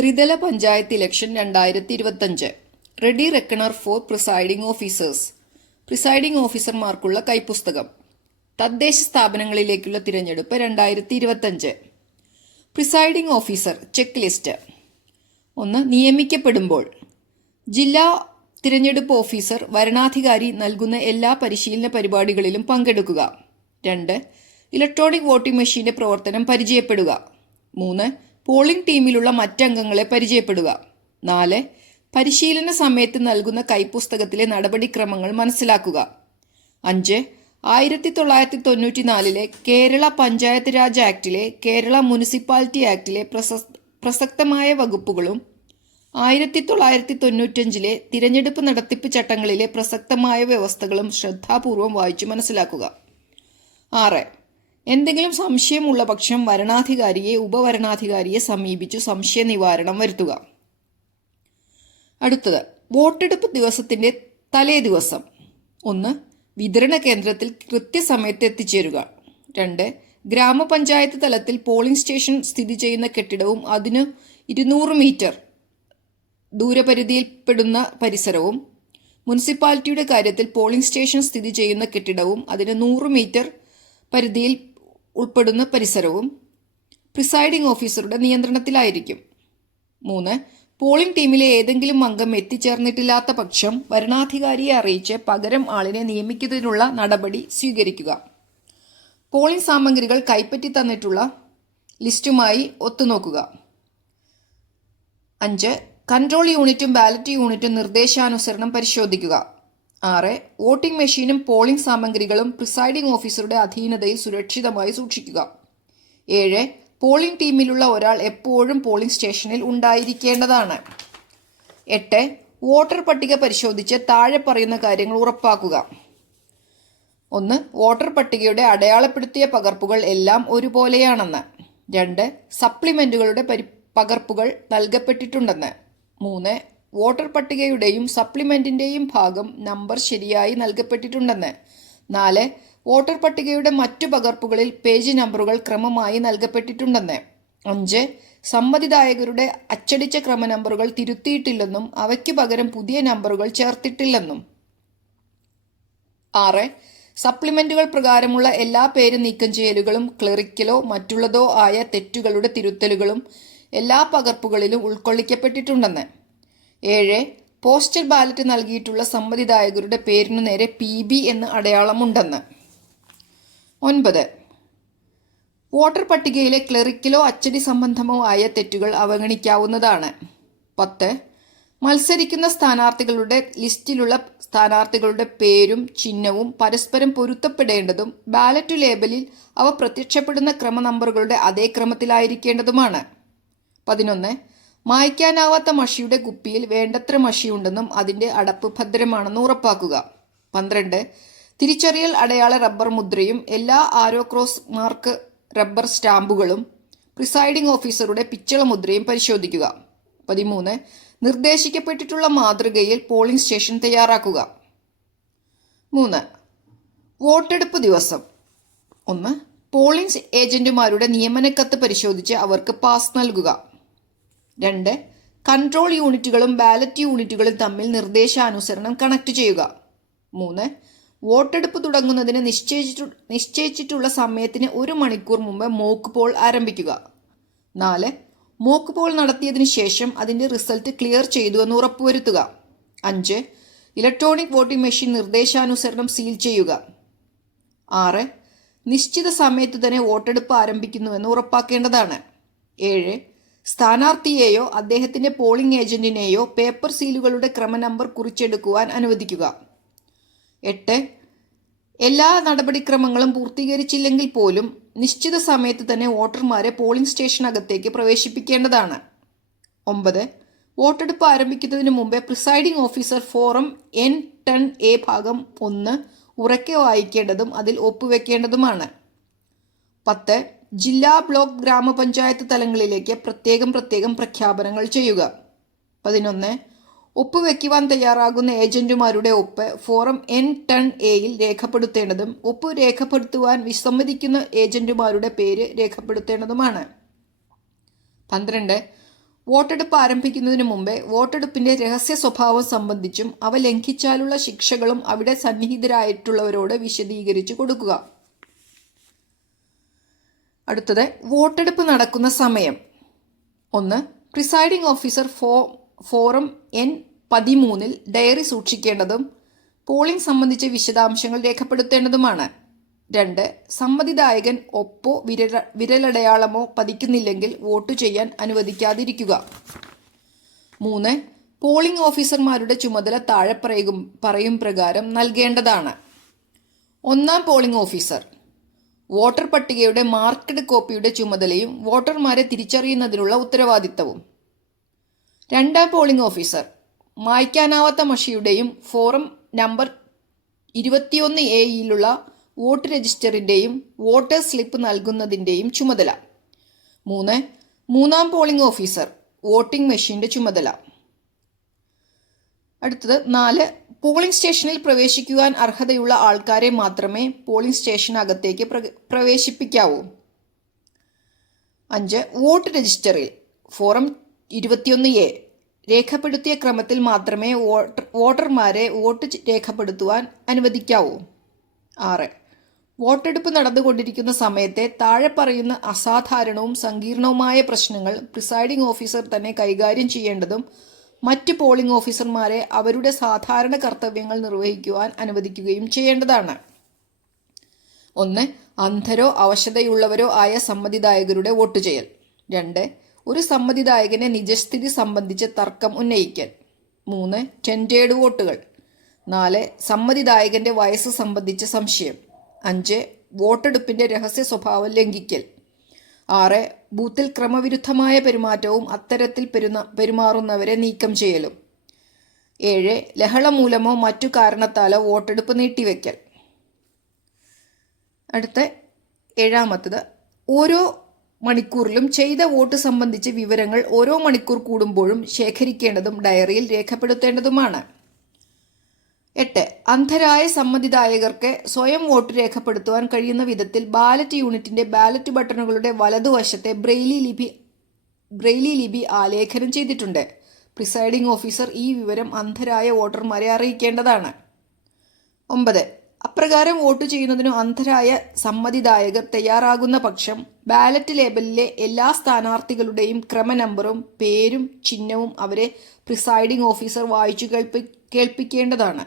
ത്രിതല panchayat election 2025. Ready reckoner for presiding officers. Presiding ഓഫീസർമാർക്കുള്ള കൈപ്പുസ്തകം. തദ്ദേശ സ്ഥാപനങ്ങളിലേക്കുള്ള തിരഞ്ഞെടുപ്പ് 2025. Presiding officer check list. 1. നിയമിക്കപ്പെടുമ്പോൾ ജില്ലാ തിരഞ്ഞെടുപ്പ് ഓഫീസർ വരണാധികാരി നൽകുന്ന എല്ലാ പരിശീലന പരിപാടികളിലും പങ്കെടുക്കുക. 2. ഇലക്ട്രോണിക് വോട്ടിംഗ് മെഷീന്റെ പ്രവർത്തനം പരിചയപ്പെടുക. 3. പോളിംഗ് ടീമിലുള്ള മറ്റംഗങ്ങളെ പരിചയപ്പെടുക. 4. പരിശീലന സമയത്ത് നൽകുന്ന കൈപ്പുസ്തകത്തിലെ നടപടിക്രമങ്ങൾ മനസ്സിലാക്കുക. 5. 1994 കേരള പഞ്ചായത്ത് രാജ് ആക്ടിലെ കേരള മുനിസിപ്പാലിറ്റി ആക്ടിലെ പ്രസക്തമായ വകുപ്പുകളും 1995 തിരഞ്ഞെടുപ്പ് നടത്തിപ്പ് ചട്ടങ്ങളിലെ പ്രസക്തമായ വ്യവസ്ഥകളും ശ്രദ്ധാപൂർവം വായിച്ചു മനസ്സിലാക്കുക. 6. എന്തെങ്കിലും സംശയമുള്ള പക്ഷം വരണാധികാരിയെ ഉപവരണാധികാരിയെ സമീപിച്ചു സംശയ നിവാരണം വരുത്തുക. അടുത്തത് വോട്ടെടുപ്പ് ദിവസത്തിന്റെ തലേ ദിവസം. 1. വിതരണ കേന്ദ്രത്തിൽ കൃത്യസമയത്ത് എത്തിച്ചേരുക. 2. ഗ്രാമപഞ്ചായത്ത് തലത്തിൽ പോളിംഗ് സ്റ്റേഷൻ സ്ഥിതി ചെയ്യുന്ന കെട്ടിടവും അതിന് 200 മീറ്റർ ദൂരപരിധിയിൽപ്പെടുന്ന പരിസരവും, മുനിസിപ്പാലിറ്റിയുടെ കാര്യത്തിൽ പോളിംഗ് സ്റ്റേഷൻ സ്ഥിതി ചെയ്യുന്ന കെട്ടിടവും അതിന് 100 മീറ്റർ പരിധിയിൽ ഉൾപ്പെടുന്ന പരിസരവും പ്രിസൈഡിംഗ് ഓഫീസറുടെ നിയന്ത്രണത്തിലായിരിക്കും. 3. പോളിംഗ് ടീമിലെ ഏതെങ്കിലും അംഗം എത്തിച്ചേർന്നിട്ടില്ലാത്ത പക്ഷം വരണാധികാരിയെ അറിയിച്ച് പകരം ആളിനെ നിയമിക്കുന്നതിനുള്ള നടപടി സ്വീകരിക്കുക. പോളിംഗ് സാമഗ്രികൾ കൈപ്പറ്റി തന്നിട്ടുള്ള ലിസ്റ്റുമായി ഒത്തുനോക്കുക. 5. കൺട്രോൾ യൂണിറ്റും ബാലറ്റ് യൂണിറ്റും നിർദ്ദേശാനുസരണം പരിശോധിക്കുക. 6. വോട്ടിംഗ് മെഷീനും പോളിംഗ് സാമഗ്രികളും പ്രിസൈഡിംഗ് ഓഫീസറുടെ അധീനതയിൽ സുരക്ഷിതമായി സൂക്ഷിക്കുക. 7. പോളിംഗ് ടീമിലുള്ള ഒരാൾ എപ്പോഴും പോളിംഗ് സ്റ്റേഷനിൽ ഉണ്ടായിരിക്കേണ്ടതാണ്. 8. വോട്ടർ പട്ടിക പരിശോധിച്ച് താഴെ പറയുന്ന കാര്യങ്ങൾ ഉറപ്പാക്കുക. 1. വോട്ടർ പട്ടികയുടെ അടയാളപ്പെടുത്തിയ പകർപ്പുകൾ എല്ലാം ഒരുപോലെയാണെന്ന്. 2. സപ്ലിമെന്റുകളുടെ പകർപ്പുകൾ നൽകപ്പെട്ടിട്ടുണ്ടെന്ന്. 3. വോട്ടർ പട്ടികയുടെയും സപ്ലിമെന്റിന്റെയും ഭാഗം നമ്പർ ശരിയായി നൽകപ്പെട്ടിട്ടുണ്ടെന്ന്. 4. വോട്ടർ പട്ടികയുടെ മറ്റു പകർപ്പുകളിൽ പേജ് നമ്പറുകൾ ക്രമമായി നൽകപ്പെട്ടിട്ടുണ്ടെന്ന്. 5. സമ്മതിദായകരുടെ അച്ചടിച്ച ക്രമ നമ്പറുകൾ തിരുത്തിയിട്ടില്ലെന്നും അവയ്ക്ക് പകരം പുതിയ നമ്പറുകൾ ചേർത്തിട്ടില്ലെന്നും. 6. സപ്ലിമെന്റുകൾ പ്രകാരമുള്ള എല്ലാ പേര് നീക്കം ചെയ്യലുകളും ക്ലറിക്കലോ മറ്റുള്ളതോ ആയ തെറ്റുകളുടെ തിരുത്തലുകളും എല്ലാ പകർപ്പുകളിലും ഉൾക്കൊള്ളിക്കപ്പെട്ടിട്ടുണ്ടെന്ന്. 7. പോസ്റ്റൽ ബാലറ്റ് നൽകിയിട്ടുള്ള സമ്മതിദായകരുടെ പേരിനു നേരെ PB എന്ന് അടയാളമുണ്ടെന്ന്. 9. വോട്ടർ പട്ടികയിലെ ക്ലറിക്കലോ അച്ചടി സംബന്ധമോ ആയ തെറ്റുകൾ അവഗണിക്കാവുന്നതാണ്. 10. മത്സരിക്കുന്ന സ്ഥാനാർത്ഥികളുടെ ലിസ്റ്റിലുള്ള സ്ഥാനാർത്ഥികളുടെ പേരും ചിഹ്നവും പരസ്പരം പൊരുത്തപ്പെടേണ്ടതും ബാലറ്റ് ലേബലിൽ അവ പ്രത്യക്ഷപ്പെടുന്ന ക്രമനമ്പറുകളുടെ അതേ ക്രമത്തിലായിരിക്കേണ്ടതുമാണ്. 11. മായ്ക്കാനാവാത്ത മഷിയുടെ കുപ്പിയിൽ വേണ്ടത്ര മഷിയുണ്ടെന്നും അതിന്റെ അടപ്പ് ഭദ്രമാണെന്നും ഉറപ്പാക്കുക. 12. തിരിച്ചറിയൽ അടയാള റബ്ബർ മുദ്രയും എല്ലാ ആരോ ക്രോസ് മാർക്ക് റബ്ബർ സ്റ്റാമ്പുകളും പ്രിസൈഡിംഗ് ഓഫീസറുടെ പിച്ചള മുദ്രയും പരിശോധിക്കുക. 13. നിർദ്ദേശിക്കപ്പെട്ടിട്ടുള്ള മാതൃകയിൽ പോളിംഗ് സ്റ്റേഷൻ തയ്യാറാക്കുക. 3. വോട്ടെടുപ്പ് ദിവസം. 1. പോളിംഗ് ഏജന്റുമാരുടെ നിയമനക്കത്ത് പരിശോധിച്ച് അവർക്ക് പാസ് നൽകുക. 2. കൺട്രോൾ യൂണിറ്റുകളും ബാലറ്റ് യൂണിറ്റുകളും തമ്മിൽ നിർദ്ദേശാനുസരണം കണക്ട് ചെയ്യുക. 3. വോട്ടെടുപ്പ് തുടങ്ങുന്നതിന് നിശ്ചയിച്ചിട്ടുള്ള സമയത്തിന് 1 മണിക്കൂർ മുമ്പ് മോക്ക് പോൾ ആരംഭിക്കുക. 4. മോക്ക് പോൾ നടത്തിയതിനു ശേഷം അതിന്റെ റിസൾട്ട് ക്ലിയർ ചെയ്തുവെന്ന് ഉറപ്പുവരുത്തുക. 5. ഇലക്ട്രോണിക് വോട്ടിംഗ് മെഷീൻ നിർദ്ദേശാനുസരണം സീൽ ചെയ്യുക. 6. നിശ്ചിത സമയത്ത് തന്നെ വോട്ടെടുപ്പ് ആരംഭിക്കുന്നുവെന്ന് ഉറപ്പാക്കേണ്ടതാണ്. 7. സ്ഥാനാർത്ഥിയെയോ അദ്ദേഹത്തിന്റെ പോളിംഗ് ഏജന്റിനെയോ പേപ്പർ സീലുകളുടെ ക്രമനമ്പർ കുറിച്ചെടുക്കുവാൻ അനുവദിക്കുക. 8. എല്ലാ നടപടിക്രമങ്ങളും പൂർത്തീകരിച്ചില്ലെങ്കിൽ പോലും നിശ്ചിത സമയത്ത് തന്നെ വോട്ടർമാരെ പോളിംഗ് സ്റ്റേഷനകത്തേക്ക് പ്രവേശിപ്പിക്കേണ്ടതാണ്. 9. വോട്ടെടുപ്പ് ആരംഭിക്കുന്നതിന് മുമ്പേ പ്രിസൈഡിംഗ് ഓഫീസർ ഫോറം N10A ഭാഗം 1 ഉറക്കെ വായിക്കേണ്ടതും അതിൽ ഒപ്പുവെക്കേണ്ടതുമാണ്. 10. ജില്ലാ ബ്ലോക്ക് ഗ്രാമപഞ്ചായത്ത് തലങ്ങളിലേക്ക് പ്രത്യേകം പ്രഖ്യാപനങ്ങൾ ചെയ്യുക. 11. ഒപ്പുവെക്കുവാൻ തയ്യാറാകുന്ന ഏജന്റുമാരുടെ ഒപ്പ് ഫോറം N10Aയിൽ രേഖപ്പെടുത്തേണ്ടതും ഒപ്പ് രേഖപ്പെടുത്തുവാൻ വിസമ്മതിക്കുന്ന ഏജന്റുമാരുടെ പേര് രേഖപ്പെടുത്തേണ്ടതുമാണ്. 12. വോട്ടെടുപ്പ് ആരംഭിക്കുന്നതിന് മുമ്പേ വോട്ടെടുപ്പിന്റെ രഹസ്യ സ്വഭാവം സംബന്ധിച്ചും അവ ലംഘിച്ചാലുള്ള ശിക്ഷകളും അവിടെ സന്നിഹിതരായിട്ടുള്ളവരോട് വിശദീകരിച്ചു കൊടുക്കുക. അടുത്തത് വോട്ടെടുപ്പ് നടക്കുന്ന സമയം. 1. പ്രിസൈഡിംഗ് ഓഫീസർ ഫോറം N13 ഡയറി സൂക്ഷിക്കേണ്ടതും പോളിംഗ് സംബന്ധിച്ച വിശദാംശങ്ങൾ രേഖപ്പെടുത്തേണ്ടതുമാണ്. 2. സമ്മതിദായകൻ ഒപ്പോ വിരലടയാളമോ പതിക്കുന്നില്ലെങ്കിൽ വോട്ട് ചെയ്യാൻ അനുവദിക്കാതിരിക്കുക. 3. പോളിംഗ് ഓഫീസർമാരുടെ ചുമതല താഴെ പറയും പ്രകാരം നൽകേണ്ടതാണ്. 1. പോളിംഗ് ഓഫീസർ വോട്ടർ പട്ടികയുടെ മാർക്കഡ് കോപ്പിയുടെ ചുമതലയും വോട്ടർമാരെ തിരിച്ചറിയുന്നതിനുള്ള ഉത്തരവാദിത്തവും. 2. പോളിംഗ് ഓഫീസർ മായ്ക്കാനാവാത്ത മഷിയുടെയും ഫോറം നമ്പർ 21A വോട്ട് രജിസ്റ്ററിന്റെയും വോട്ടേഴ്സ് സ്ലിപ്പ് നൽകുന്നതിന്റെയും ചുമതല. 3. പോളിംഗ് ഓഫീസർ വോട്ടിംഗ് മെഷീന്റെ ചുമതല. അടുത്തത് 4. പോളിംഗ് സ്റ്റേഷനിൽ പ്രവേശിക്കുവാൻ അർഹതയുള്ള ആൾക്കാരെ മാത്രമേ പോളിംഗ് സ്റ്റേഷനകത്തേക്ക് പ്രവേശിപ്പിക്കാവൂ. 5. വോട്ട് രജിസ്റ്ററിൽ ഫോറം 21A രേഖപ്പെടുത്തിയ ക്രമത്തിൽ മാത്രമേ വോട്ടർമാരെ വോട്ട് രേഖപ്പെടുത്തുവാൻ അനുവദിക്കാവൂ. 6. വോട്ടെടുപ്പ് നടന്നുകൊണ്ടിരിക്കുന്ന സമയത്തെ താഴെ പറയുന്ന അസാധാരണവും സങ്കീർണവുമായ പ്രശ്നങ്ങൾ പ്രിസൈഡിംഗ് ഓഫീസർ തന്നെ കൈകാര്യം ചെയ്യേണ്ടതും മറ്റ് പോളിംഗ് ഓഫീസർമാരെ അവരുടെ സാധാരണ കർത്തവ്യങ്ങൾ നിർവഹിക്കുവാൻ അനുവദിക്കുകയും ചെയ്യേണ്ടതാണ്. 1. അന്ധരോ അവശതയുള്ളവരോ ആയ സമ്മതിദായകരുടെ വോട്ട് ചെയ്യൽ. 2. ഒരു സമ്മതിദായകനെ നിജസ്ഥിതി സംബന്ധിച്ച് തർക്കം ഉന്നയിക്കൽ. 3. ടെൻഡേഡ് വോട്ടുകൾ. 4. സമ്മതിദായകന്റെ വയസ്സ് സംബന്ധിച്ച സംശയം. 5. വോട്ടെടുപ്പിന്റെ രഹസ്യ സ്വഭാവം ലംഘിക്കൽ. 6. ബൂത്തിൽ ക്രമവിരുദ്ധമായ പെരുമാറ്റവും അത്തരത്തിൽ പെരുമാറുന്നവരെ നീക്കം ചെയ്യലും. 7. ലഹള മൂലമോ മറ്റു കാരണത്താലോ വോട്ടെടുപ്പ് നീട്ടിവെക്കൽ. അടുത്ത 7. ഓരോ മണിക്കൂറിലും ചെയ്ത വോട്ട് സംബന്ധിച്ച വിവരങ്ങൾ ഓരോ മണിക്കൂർ കൂടുമ്പോഴും ശേഖരിക്കേണ്ടതും ഡയറിയിൽ രേഖപ്പെടുത്തേണ്ടതുമാണ്. 8. അന്ധരായ സമ്മതിദായകർക്ക് സ്വയം വോട്ട് രേഖപ്പെടുത്തുവാൻ കഴിയുന്ന വിധത്തിൽ ബാലറ്റ് യൂണിറ്റിന്റെ ബാലറ്റ് ബട്ടണുകളുടെ വലതുവശത്തെ ബ്രെയിലി ലിപി ആലേഖനം ചെയ്തിട്ടുണ്ട്. പ്രിസൈഡിംഗ് ഓഫീസർ ഈ വിവരം അന്ധരായ വോട്ടർമാരെ അറിയിക്കേണ്ടതാണ്. 9. അപ്രകാരം വോട്ട് ചെയ്യുന്നതിനു അന്ധരായ സമ്മതിദായകർ തയ്യാറാകുന്ന പക്ഷം ബാലറ്റ് ലേബലിലെ എല്ലാ സ്ഥാനാർത്ഥികളുടെയും ക്രമനമ്പറും പേരും ചിഹ്നവും അവരെ പ്രിസൈഡിംഗ് ഓഫീസർ വായിച്ചു കേൾപ്പിക്കേണ്ടതാണ്.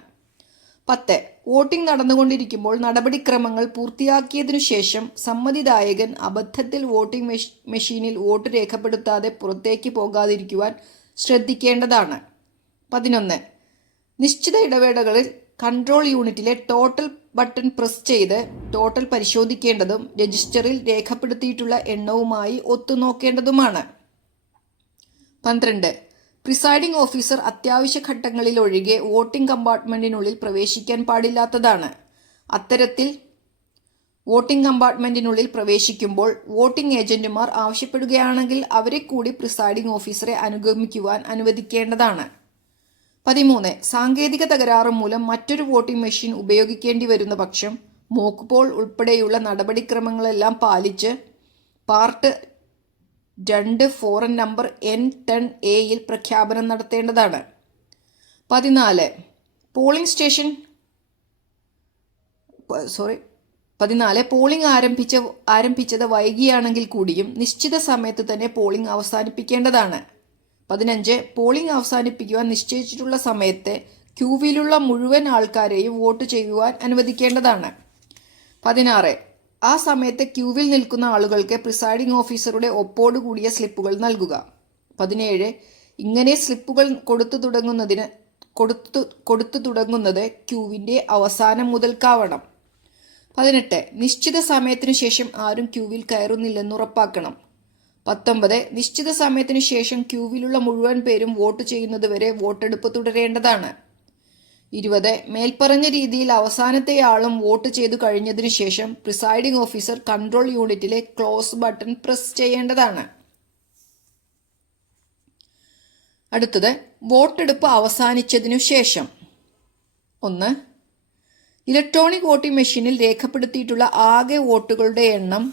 10. വോട്ടിംഗ് നടന്നുകൊണ്ടിരിക്കുമ്പോൾ നടപടിക്രമങ്ങൾ പൂർത്തിയാക്കിയതിനു ശേഷം സമ്മതിദായകൻ അബദ്ധത്തിൽ വോട്ടിംഗ് മെഷീനിൽ വോട്ട് രേഖപ്പെടുത്താതെ പുറത്തേക്ക് പോകാതിരിക്കുവാൻ ശ്രദ്ധിക്കേണ്ടതാണ്. 11. നിശ്ചിത ഇടവേളകളിൽ കൺട്രോൾ യൂണിറ്റിലെ ടോട്ടൽ ബട്ടൺ പ്രസ് ചെയ്ത് ടോട്ടൽ പരിശോധിക്കേണ്ടതും രജിസ്റ്ററിൽ രേഖപ്പെടുത്തിയിട്ടുള്ള എണ്ണവുമായി ഒത്തുനോക്കേണ്ടതുമാണ്. 12. പ്രിസൈഡിംഗ് ഓഫീസർ അത്യാവശ്യ ഘട്ടങ്ങളിലൊഴികെ വോട്ടിംഗ് കമ്പാർട്ട്മെന്റിനുള്ളിൽ പ്രവേശിക്കാൻ പാടില്ലാത്തതാണ്. അത്തരത്തിൽ വോട്ടിംഗ് കമ്പാർട്ട്മെന്റിനുള്ളിൽ പ്രവേശിക്കുമ്പോൾ വോട്ടിംഗ് ഏജന്റുമാർ ആവശ്യപ്പെടുകയാണെങ്കിൽ അവരെ കൂടി പ്രിസൈഡിംഗ് ഓഫീസറെ അനുഗമിക്കുവാൻ അനുവദിക്കേണ്ടതാണ്. 13. സാങ്കേതിക തകരാറ് മൂലം മറ്റൊരു വോട്ടിംഗ് മെഷീൻ ഉപയോഗിക്കേണ്ടി വരുന്ന പക്ഷം മോക്ക് പോൾ ഉൾപ്പെടെയുള്ള നടപടിക്രമങ്ങളെല്ലാം പാലിച്ച് പാർട്ട് 2 ഫോറം നമ്പർ N10A പ്രഖ്യാപനം നടത്തേണ്ടതാണ്. 14. പോളിംഗ് ആരംഭിച്ചത് വൈകിയാണെങ്കിൽ കൂടിയും നിശ്ചിത സമയത്ത് തന്നെ പോളിംഗ് അവസാനിപ്പിക്കേണ്ടതാണ്. 15. പോളിംഗ് അവസാനിപ്പിക്കുവാൻ നിശ്ചയിച്ചിട്ടുള്ള സമയത്ത് ക്യൂവിലുള്ള മുഴുവൻ ആൾക്കാരെയും വോട്ട് ചെയ്യുവാൻ അനുവദിക്കേണ്ടതാണ്. 16. ആ സമയത്ത് ക്യൂവിൽ നിൽക്കുന്ന ആളുകൾക്ക് പ്രിസൈഡിംഗ് ഓഫീസറുടെ ഒപ്പോടുകൂടിയ സ്ലിപ്പുകൾ നൽകുക. 17. ഇങ്ങനെ സ്ലിപ്പുകൾ കൊടുത്തു തുടങ്ങുന്നത് ക്യൂവിന്റെ അവസാനം മുതൽക്കാവണം. 18. നിശ്ചിത സമയത്തിനു ശേഷം ആരും ക്യൂവിൽ കയറുന്നില്ലെന്ന് ഉറപ്പാക്കണം. 19. നിശ്ചിത സമയത്തിനു ശേഷം ക്യൂവിലുള്ള മുഴുവൻ പേരും വോട്ട് ചെയ്യുന്നതുവരെ വോട്ടെടുപ്പ് തുടരേണ്ടതാണ്. 20. മേൽപ്പറഞ്ഞ രീതിയിൽ അവസാനത്തെയാളും വോട്ട് ചെയ്തു കഴിഞ്ഞതിനു ശേഷം പ്രിസൈഡിംഗ് ഓഫീസർ കൺട്രോൾ യൂണിറ്റിലെ ക്ലോസ് ബട്ടൺ പ്രസ് ചെയ്യേണ്ടതാണ്. അടുത്തത് വോട്ടെടുപ്പ് അവസാനിച്ചതിനു ശേഷം. 1. ഇലക്ട്രോണിക് വോട്ടിംഗ് മെഷീനിൽ രേഖപ്പെടുത്തിയിട്ടുള്ള ആകെ വോട്ടുകളുടെ എണ്ണം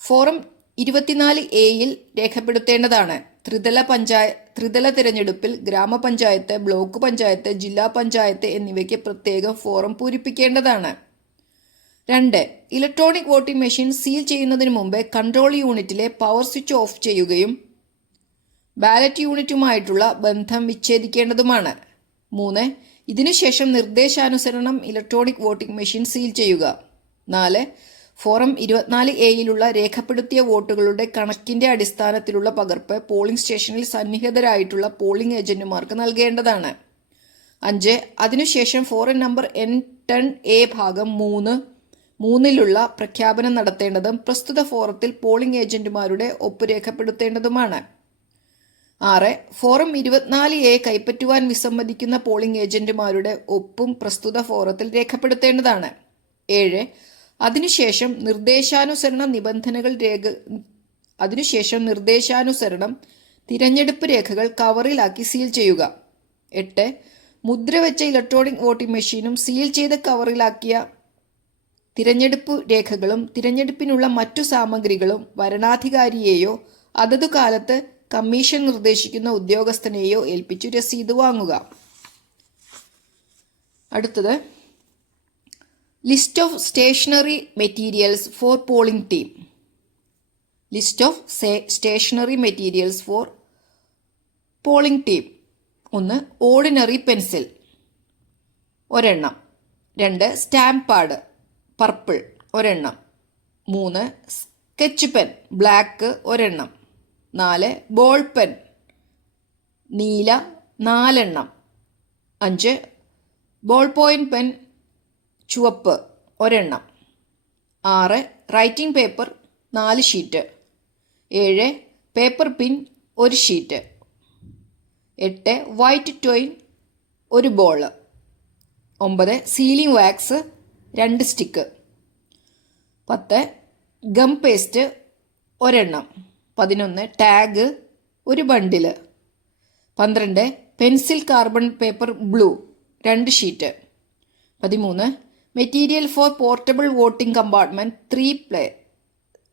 ഫോറം 24A രേഖപ്പെടുത്തേണ്ടതാണ്. ത്രിതല തിരഞ്ഞെടുപ്പിൽ ഗ്രാമപഞ്ചായത്ത്, ബ്ലോക്ക് പഞ്ചായത്ത്, ജില്ലാ പഞ്ചായത്ത് എന്നിവയ്ക്ക് പ്രത്യേകം ഫോറം പൂരിപ്പിക്കേണ്ടതാണ്. 2. ഇലക്ട്രോണിക് വോട്ടിംഗ് മെഷീൻ സീൽ ചെയ്യുന്നതിന് മുമ്പ് കൺട്രോൾ യൂണിറ്റിലെ പവർ സ്വിച്ച് ഓഫ് ചെയ്യുകയും ബാലറ്റ് യൂണിറ്റുമായിട്ടുള്ള ബന്ധം വിച്ഛേദിക്കേണ്ടതുമാണ്. 3. ഇതിനുശേഷം നിർദ്ദേശാനുസരണം ഇലക്ട്രോണിക് വോട്ടിംഗ് മെഷീൻ സീൽ ചെയ്യുക. 4. ഫോറം 24A രേഖപ്പെടുത്തിയ വോട്ടുകളുടെ കണക്കിന്റെ അടിസ്ഥാനത്തിലുള്ള പകർപ്പ് പോളിംഗ് സ്റ്റേഷനിൽ സന്നിഹിതരായിട്ടുള്ള പോളിംഗ് ഏജന്റുമാർക്ക് നൽകേണ്ടതാണ്. 5. അതിനുശേഷം ഫോറം നമ്പർ N10A ഭാഗം 3 പ്രഖ്യാപനം നടത്തേണ്ടതും പ്രസ്തുത ഫോറത്തിൽ പോളിംഗ് ഏജന്റുമാരുടെ ഒപ്പ് രേഖപ്പെടുത്തേണ്ടതുമാണ്. 6. ഫോറം 24A കൈപ്പറ്റുവാൻ വിസമ്മതിക്കുന്ന പോളിംഗ് ഏജന്റുമാരുടെ ഒപ്പും പ്രസ്തുത ഫോറത്തിൽ രേഖപ്പെടുത്തേണ്ടതാണ്. 7. അതിനുശേഷം നിർദ്ദേശാനുസരണം തിരഞ്ഞെടുപ്പ് രേഖകൾ കവറിലാക്കി സീൽ ചെയ്യുക. 8. മുദ്രവെച്ച ഇലക്ട്രോണിക് വോട്ടിംഗ് മെഷീനും സീൽ ചെയ്ത് കവറിലാക്കിയ തിരഞ്ഞെടുപ്പ് രേഖകളും തിരഞ്ഞെടുപ്പിനുള്ള മറ്റു സാമഗ്രികളും വരണാധികാരിയെയോ അതതു കാലത്ത് കമ്മീഷൻ നിർദ്ദേശിക്കുന്ന ഉദ്യോഗസ്ഥനെയോ ഏൽപ്പിച്ചു രസീത് വാങ്ങുക. അടുത്തത് list of stationery materials for polling team. List of stationery materials for polling team. 1. Ordinary pencil ഒരെണ്ണം. 2. സ്റ്റാമ്പ് പാഡ് പർപ്പിൾ ഒരെണ്ണം. 3. സ്കെച്ച് പെൻ ബ്ലാക്ക് ഒരെണ്ണം. 4. ബോൾ പെൻ നീല 4 എണ്ണം. 5. ബോൾ പോയിന്റ് പെൻ ചുവപ്പ് ഒരെണ്ണം. 6. Writing paper 4 sheet. 7. Paper pin 1 sheet. 8. White twine 1 ball. 9. Sealing wax 2 stick. 10. Gum paste ഒരെണ്ണം. 11. Tag 1 bundle. 12. Pencil carbon paper blue 2 sheet. 13. Material for portable voting compartment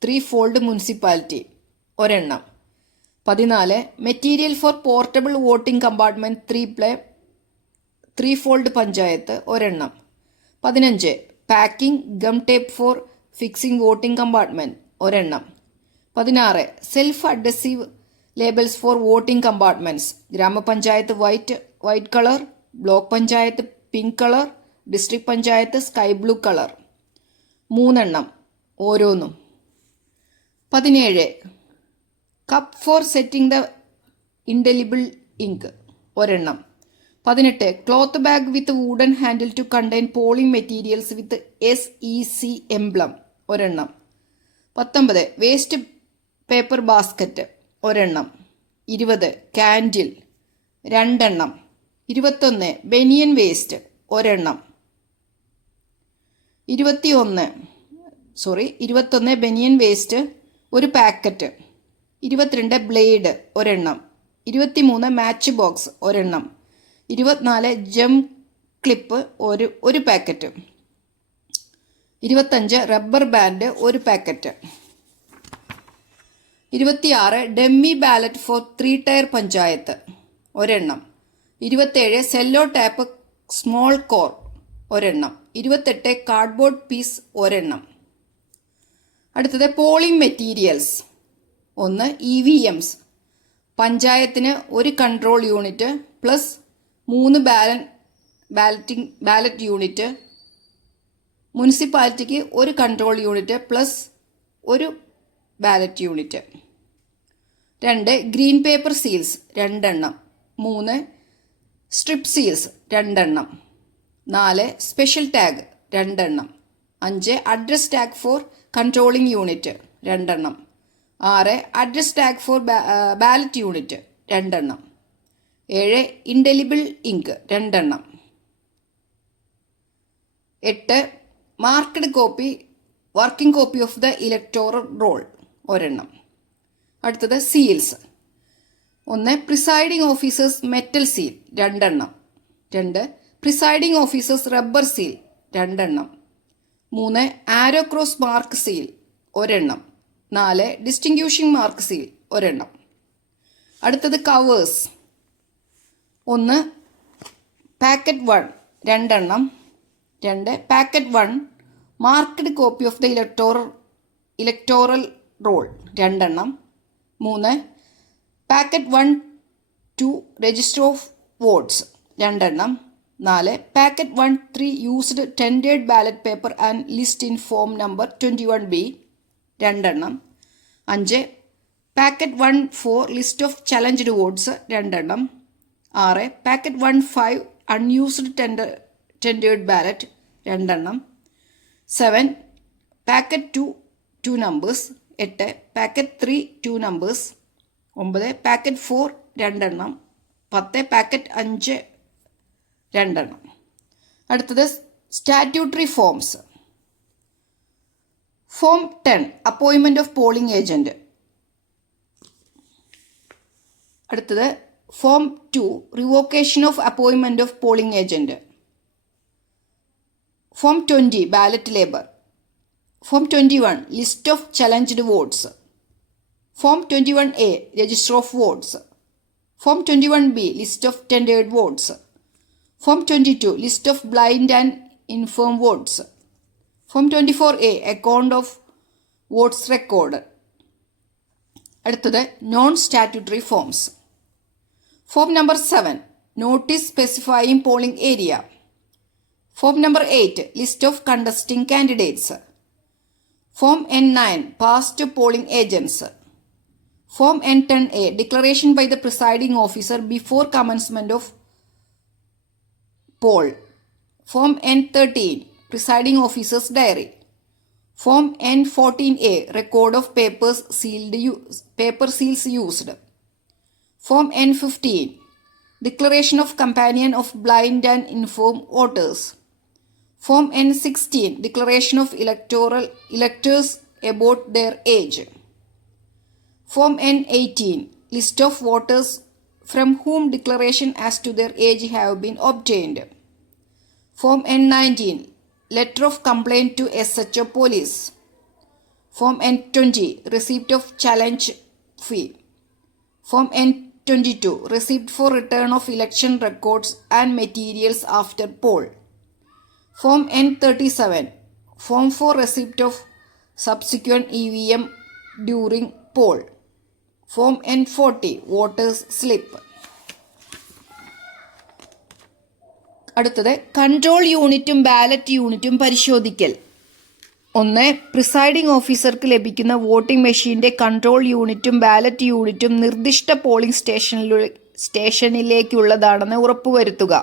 3 fold municipality ഒരെണ്ണം. 14. Material for portable voting compartment 3 fold panchayat ഒരെണ്ണം. 15. Packing gum tape for fixing voting compartment ഒരെണ്ണം. 16. Self adhesive labels for voting compartments. ഗ്രാമപഞ്ചായത്ത് white colour, block panchayat pink colour, district panchayat sky blue colour 3 എണ്ണം ഓരോന്നും. 17. Cup for setting the indelible ink ഒരെണ്ണം. 18. Cloth bag with wooden handle to contain polling materials with SEC emblem ഒരെണ്ണം. 19. Waste paper basket ഒരെണ്ണം. 20. Candle 2 എണ്ണം. 21. ബനിയൻ waste ഒരെണ്ണം. 21 ബനിയൻ waste 1 packet. 22. Blade ഒരെണ്ണം. 23. Match box ഒരെണ്ണം. 24. Gem clip 1 packet. 25. Rubber band 1 packet. 26. Dummy ballot for 3 tier panchayat ഒരെണ്ണം. 27. Cello tap small core ഒരെണ്ണം. 28. Cardboard piece ഒരെണ്ണം. അടുത്തത് പോളിംഗ് മെറ്റീരിയൽസ്. 1. EVMs പഞ്ചായത്തിന് 1 control unit plus 3 ballot unit. മുനിസിപ്പാലിറ്റിക്ക് 1 control unit plus 1 ballot unit. 2. Green paper seals 2 എണ്ണം. 3. Strip seals 2 എണ്ണം. 4. Special tag 2 എണ്ണം. 5. Address tag for controlling unit 2 എണ്ണം. 6. Address tag for ballot unit 2 എണ്ണം. 7. Indelible ink 2 എണ്ണം. 8. Marked copy working copy of the electoral roll ഒരെണ്ണം. അടുത്തത് seals. 1. Presiding officers metal seal 2 എണ്ണം. 2. Presiding officers rubber seal 2 എണ്ണം. 3. ആരോ cross mark seal 1 എണ്ണം. 4. ഡിസ്റ്റിങ്ക്യൂഷിംഗ് mark seal 1 എണ്ണം. അടുത്തത് covers. 1 packet 1 2 2 packet 1 marked copy of the electoral roll 2 3 packet 1 2 register of votes 2 4 packet 1 3 used tendered ballot paper and list in form number 21B 2 5 packet 1 4 list of challenged votes 2 6 packet 1 5 unused tendered ballot 2 7 packet 2 numbers 8 packet 3 2 numbers 9 packet 4 2 10 packet 5 2. അടുത്തത് statutory forms. Form 10 appointment of polling agent. അടുത്തത് form 2 revocation of appointment of polling agent. Form 20 ballot label. Form 21 list of challenged votes. Form 21A register of votes. Form 21B list of tendered votes. Form 22 list of blind and infirm votes. Form 24A account of votes recorded. അടുത്തത് non statutory forms. Form number 7 notice specifying polling area. Form number 8 list of contesting candidates. Form N9 past polling agents. Form N10A declaration by the presiding officer before commencement of poll. Form N13 Presiding Officer's Diary. Form N14A Record of paper seals used. Form N15 Declaration of Companion of Blind and Infirm Voters. Form N16 Declaration of electors about their age. Form N18 List of voters from whom declaration as to their age have been obtained. Form N19 Letter of Complaint to SHO Police. Form N20 Receipt of Challenge Fee. Form N22 Receipt for return of election records and materials after poll. Form N37 Form for receipt of subsequent EVM during poll. Form N40 voters slip. അടുത്തത് control യൂണിറ്റും ballot യൂണിറ്റും പരിശോധിക്കൽ. 1 presiding ഓഫീസർക്ക് ലഭിക്കുന്ന voting മെഷീൻ്റെ control യൂണിറ്റും ballot യൂണിറ്റും നിർദ്ദിഷ്ട polling സ്റ്റേഷനിലേക്കുള്ളതാണെന്ന് ഉറപ്പുവരുത്തുക.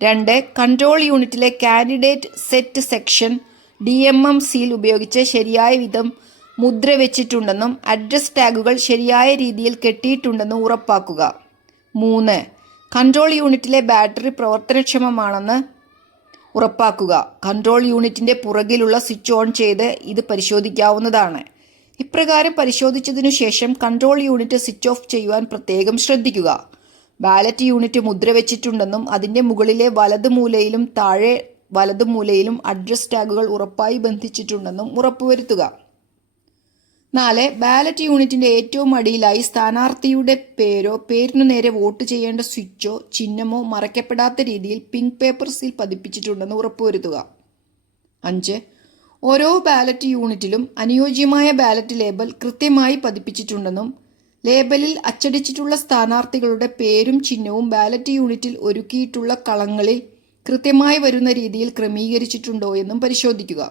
2 കൺട്രോൾ യൂണിറ്റിലെ candidate set section DMM seal ഉപയോഗിച്ച് ശരിയായ വിധം മുദ്ര വെച്ചിട്ടുണ്ടെന്നും അഡ്രസ് ടാഗുകൾ ശരിയായ രീതിയിൽ കെട്ടിയിട്ടുണ്ടെന്നും ഉറപ്പാക്കുക. 3 കൺട്രോൾ യൂണിറ്റിലെ ബാറ്ററി പ്രവർത്തനക്ഷമമാണെന്ന് ഉറപ്പാക്കുക. കൺട്രോൾ യൂണിറ്റിൻ്റെ പുറകിലുള്ള സ്വിച്ച് ഓൺ ചെയ്ത് ഇത് പരിശോധിക്കാവുന്നതാണ്. ഇപ്രകാരം പരിശോധിച്ചതിനു ശേഷം കൺട്രോൾ യൂണിറ്റ് സ്വിച്ച് ഓഫ് ചെയ്യുവാൻ പ്രത്യേകം ശ്രദ്ധിക്കുക. ബാലറ്റ് യൂണിറ്റ് മുദ്ര വെച്ചിട്ടുണ്ടെന്നും അതിൻ്റെ മുകളിലെ വലത് മൂലയിലും താഴെ വലത് മൂലയിലും അഡ്രസ് ടാഗുകൾ ഉറപ്പായി ബന്ധിച്ചിട്ടുണ്ടെന്നും ഉറപ്പുവരുത്തുക. 4 ബാലറ്റ് യൂണിറ്റിൻ്റെ ഏറ്റവും അടിയിലായി സ്ഥാനാർത്ഥിയുടെ പേരോ പേരിനു നേരെ വോട്ട് ചെയ്യേണ്ട സ്വിച്ചോ ചിഹ്നമോ മറയ്ക്കപ്പെടാത്ത രീതിയിൽ പിങ്ക് പേപ്പർ സീൽ പതിപ്പിച്ചിട്ടുണ്ടെന്ന് ഉറപ്പുവരുത്തുക. 5 ഓരോ ബാലറ്റ് യൂണിറ്റിലും അനുയോജ്യമായ ബാലറ്റ് ലേബൽ കൃത്യമായി പതിപ്പിച്ചിട്ടുണ്ടെന്നും ലേബലിൽ അച്ചടിച്ചിട്ടുള്ള സ്ഥാനാർത്ഥികളുടെ പേരും ചിഹ്നവും ബാലറ്റ് യൂണിറ്റിൽ ഒരുക്കിയിട്ടുള്ള കളങ്ങളിൽ കൃത്യമായി വരുന്ന രീതിയിൽ ക്രമീകരിച്ചിട്ടുണ്ടോ എന്നും പരിശോധിക്കുക.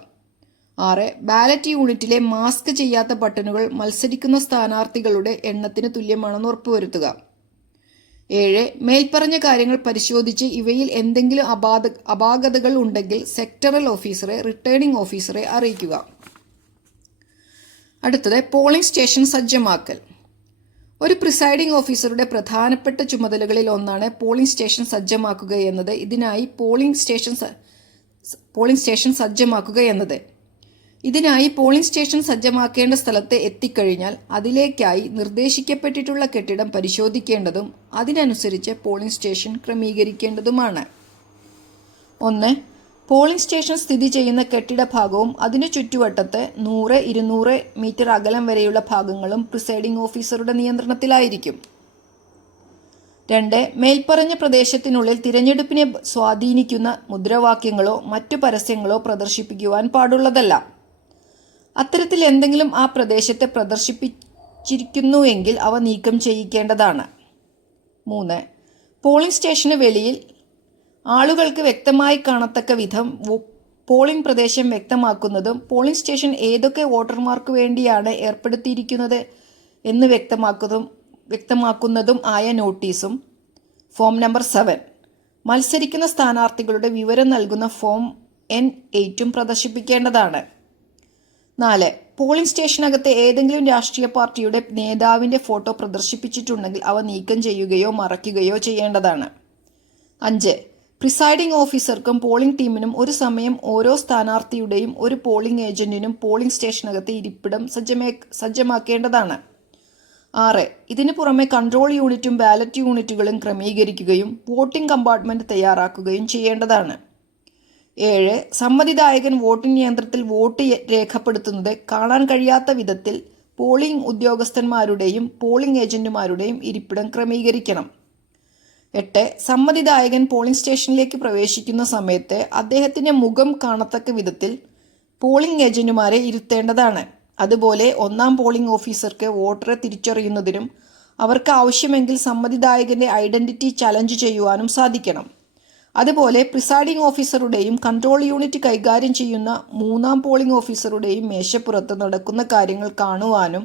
6 ബാലറ്റ് യൂണിറ്റിലെ മാസ്ക് ചെയ്യാത്ത ബട്ടണുകൾ മത്സരിക്കുന്ന സ്ഥാനാർത്ഥികളുടെ എണ്ണത്തിന് തുല്യമാണെന്ന് ഉറപ്പുവരുത്തുക. 7 മേൽപ്പറഞ്ഞ കാര്യങ്ങൾ പരിശോധിച്ച് ഇവയിൽ എന്തെങ്കിലും അപാകതകൾ ഉണ്ടെങ്കിൽ സെക്ടറൽ ഓഫീസറെ റിട്ടേണിംഗ് ഓഫീസറെ അറിയിക്കുക. അടുത്തത് പോളിംഗ് സ്റ്റേഷൻ സജ്ജമാക്കൽ. ഒരു പ്രിസൈഡിംഗ് ഓഫീസറുടെ പ്രധാനപ്പെട്ട ചുമതലകളിൽ ഒന്നാണ് പോളിംഗ് സ്റ്റേഷൻ സജ്ജമാക്കുക എന്നത്. ഇതിനായി പോളിംഗ് സ്റ്റേഷൻ സജ്ജമാക്കുക എന്നത്. ഇതിനായി പോളിംഗ് സ്റ്റേഷൻ സജ്ജമാക്കേണ്ട സ്ഥലത്ത് എത്തിക്കഴിഞ്ഞാൽ അതിലേക്കായി നിർദ്ദേശിക്കപ്പെട്ടിട്ടുള്ള കെട്ടിടം പരിശോധിക്കേണ്ടതും അതിനനുസരിച്ച് പോളിംഗ് സ്റ്റേഷൻ ക്രമീകരിക്കേണ്ടതുമാണ്. 1 പോളിംഗ് സ്റ്റേഷൻ സ്ഥിതി ചെയ്യുന്ന കെട്ടിട ഭാഗവും അതിനു ചുറ്റുവട്ടത്ത് 100-200 മീറ്റർ അകലം വരെയുള്ള ഭാഗങ്ങളും പ്രിസൈഡിംഗ് ഓഫീസറുടെ നിയന്ത്രണത്തിലായിരിക്കും. 2. മേൽപ്പറഞ്ഞ പ്രദേശത്തിനുള്ളിൽ തിരഞ്ഞെടുപ്പിനെ സ്വാധീനിക്കുന്ന മുദ്രാവാക്യങ്ങളോ മറ്റു പരസ്യങ്ങളോ പ്രദർശിപ്പിക്കുവാൻ പാടുള്ളതല്ല. അത്തരത്തിൽ എന്തെങ്കിലും ആ പ്രദേശത്തെ പ്രദർശിപ്പിച്ചിരിക്കുന്നുവെങ്കിൽ അവ നീക്കം ചെയ്യിക്കേണ്ടതാണ്. 3. പോളിംഗ് സ്റ്റേഷന് വെളിയിൽ ആളുകൾക്ക് വ്യക്തമായി കാണത്തക്ക വിധം പോളിംഗ് പ്രദേശം വ്യക്തമാക്കുന്നതും പോളിംഗ് സ്റ്റേഷൻ ഏതൊക്കെ വോട്ടർമാർക്ക് വേണ്ടിയാണ് ഏർപ്പെടുത്തിയിരിക്കുന്നത് എന്ന് വ്യക്തമാക്കുന്നതും ആയ നോട്ടീസും. ഫോം നമ്പർ 7 മത്സരിക്കുന്ന സ്ഥാനാർത്ഥികളുടെ വിവരം നൽകുന്ന ഫോം N8 പ്രദർശിപ്പിക്കേണ്ടതാണ്. 4. പോളിംഗ് സ്റ്റേഷനകത്തെ ഏതെങ്കിലും രാഷ്ട്രീയ പാർട്ടിയുടെ നേതാവിൻ്റെ ഫോട്ടോ പ്രദർശിപ്പിച്ചിട്ടുണ്ടെങ്കിൽ അവ നീക്കം ചെയ്യുകയോ മറയ്ക്കുകയോ ചെയ്യേണ്ടതാണ്. 5. പ്രിസൈഡിംഗ് ഓഫീസർക്കും പോളിംഗ് ടീമിനും ഒരു സമയം ഓരോ സ്ഥാനാർത്ഥിയുടെയും ഒരു പോളിംഗ് ഏജന്റിനും പോളിംഗ് സ്റ്റേഷനകത്തെ ഇരിപ്പിടം സജ്ജമാക്കേണ്ടതാണ്. 6. ഇതിനു പുറമെ കൺട്രോൾ യൂണിറ്റും ബാലറ്റ് യൂണിറ്റുകളും ക്രമീകരിക്കുകയും വോട്ടിംഗ് കമ്പാർട്ട്മെന്റ് തയ്യാറാക്കുകയും ചെയ്യേണ്ടതാണ്. 7. സമ്മതിദായകൻ വോട്ടിംഗ് യന്ത്രത്തിൽ വോട്ട് രേഖപ്പെടുത്തുന്നത് കാണാൻ കഴിയാത്ത വിധത്തിൽ പോളിംഗ് ഉദ്യോഗസ്ഥന്മാരുടെയും പോളിംഗ് ഏജന്റുമാരുടെയും ഇരിപ്പിടം ക്രമീകരിക്കണം. 8. സമ്മതിദായകൻ പോളിംഗ് സ്റ്റേഷനിലേക്ക് പ്രവേശിക്കുന്ന സമയത്ത് അദ്ദേഹത്തിന്റെ മുഖം കാണത്തക്ക വിധത്തിൽ പോളിംഗ് ഏജന്റുമാരെ ഇരുത്തേണ്ടതാണ്. അതുപോലെ ഒന്നാം പോളിംഗ് ഓഫീസർക്ക് വോട്ടറെ തിരിച്ചറിയുന്നതിനും അവർക്ക് ആവശ്യമെങ്കിൽ സമ്മതിദായകന്റെ ഐഡന്റിറ്റി ചലഞ്ച് ചെയ്യുവാനും സാധിക്കണം. അതുപോലെ പ്രിസൈഡിംഗ് ഓഫീസറുടെയും കൺട്രോൾ യൂണിറ്റ് കൈകാര്യം ചെയ്യുന്ന മൂന്നാം പോളിംഗ് ഓഫീസറുടെയും മേശപ്പുറത്ത് നടക്കുന്ന കാര്യങ്ങൾ കാണുവാനും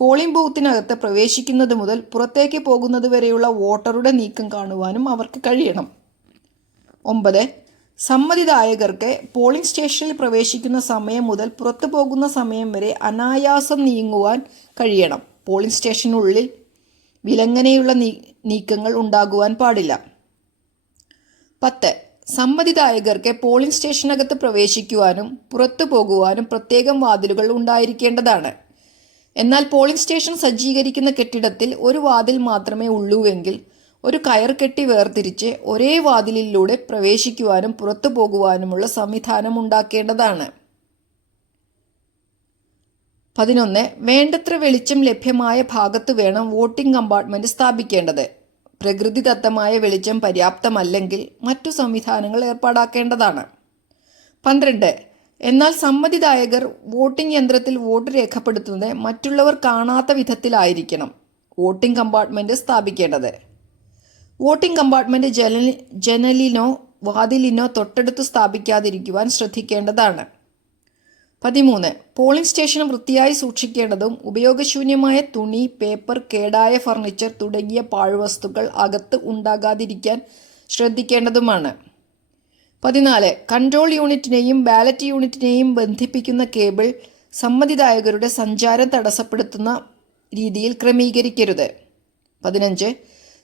പോളിംഗ് ബൂത്തിനകത്ത് പ്രവേശിക്കുന്നത് മുതൽ പുറത്തേക്ക് പോകുന്നത് വരെയുള്ള വോട്ടറുടെ നീക്കം കാണുവാനും അവർക്ക് കഴിയണം. 9. സമ്മതിദായകർക്ക് പോളിംഗ് സ്റ്റേഷനിൽ പ്രവേശിക്കുന്ന സമയം മുതൽ പുറത്തു പോകുന്ന സമയം വരെ അനായാസം നീങ്ങുവാൻ കഴിയണം. പോളിംഗ് സ്റ്റേഷനുള്ളിൽ വിലങ്ങനെയുള്ള നീക്കങ്ങൾ ഉണ്ടാകുവാൻ പാടില്ല. 10. സമ്മതിദായകർക്ക് പോളിംഗ് സ്റ്റേഷനകത്ത് പ്രവേശിക്കുവാനും പുറത്തു പോകുവാനും പ്രത്യേകം വാതിലുകൾ ഉണ്ടായിരിക്കേണ്ടതാണ്. എന്നാൽ പോളിംഗ് സ്റ്റേഷൻ സജ്ജീകരിക്കുന്ന കെട്ടിടത്തിൽ ഒരു വാതിൽ മാത്രമേ ഉള്ളൂവെങ്കിൽ ഒരു കയർ കെട്ടി വേർതിരിച്ച് ഒരേ വാതിലിലൂടെ പ്രവേശിക്കുവാനും പുറത്തു പോകുവാനുമുള്ള സംവിധാനം ഉണ്ടാക്കേണ്ടതാണ്. 11. വേണ്ടത്ര വെളിച്ചം ലഭ്യമായ ഭാഗത്ത് വേണം വോട്ടിംഗ് കമ്പാർട്ട്മെന്റ് സ്ഥാപിക്കേണ്ടത്. പ്രകൃതിദത്തമായ വെളിച്ചം പര്യാപ്തമല്ലെങ്കിൽ മറ്റു സംവിധാനങ്ങൾ ഏർപ്പാടാക്കേണ്ടതാണ്. 12. എന്നാൽ സമ്മതിദായകർ വോട്ടിംഗ് യന്ത്രത്തിൽ വോട്ട് രേഖപ്പെടുത്തുന്നത് മറ്റുള്ളവർ കാണാത്ത വിധത്തിലായിരിക്കണം വോട്ടിംഗ് കമ്പാർട്ട്മെന്റ് സ്ഥാപിക്കേണ്ടത്. വോട്ടിംഗ് കമ്പാർട്ട്മെന്റ് ജനലിനോ വാതിലിനോ തൊട്ടടുത്ത് സ്ഥാപിക്കാതിരിക്കുവാൻ ശ്രദ്ധിക്കേണ്ടതാണ്. 13. പോളിംഗ് സ്റ്റേഷൻ വൃത്തിയായി സൂക്ഷിക്കേണ്ടതും ഉപയോഗശൂന്യമായ തുണി, പേപ്പർ, കേടായ ഫർണിച്ചർ തുടങ്ങിയ പാഴ്വസ്തുക്കൾ അകത്ത് ഉണ്ടാകാതിരിക്കാൻ ശ്രദ്ധിക്കേണ്ടതുമാണ്. 14. കൺട്രോൾ യൂണിറ്റിനെയും ബാലറ്റ് യൂണിറ്റിനെയും ബന്ധിപ്പിക്കുന്ന കേബിൾ സമ്മതിദായകരുടെ സഞ്ചാരം തടസ്സപ്പെടുത്തുന്ന രീതിയിൽ ക്രമീകരിക്കരുത്. 15.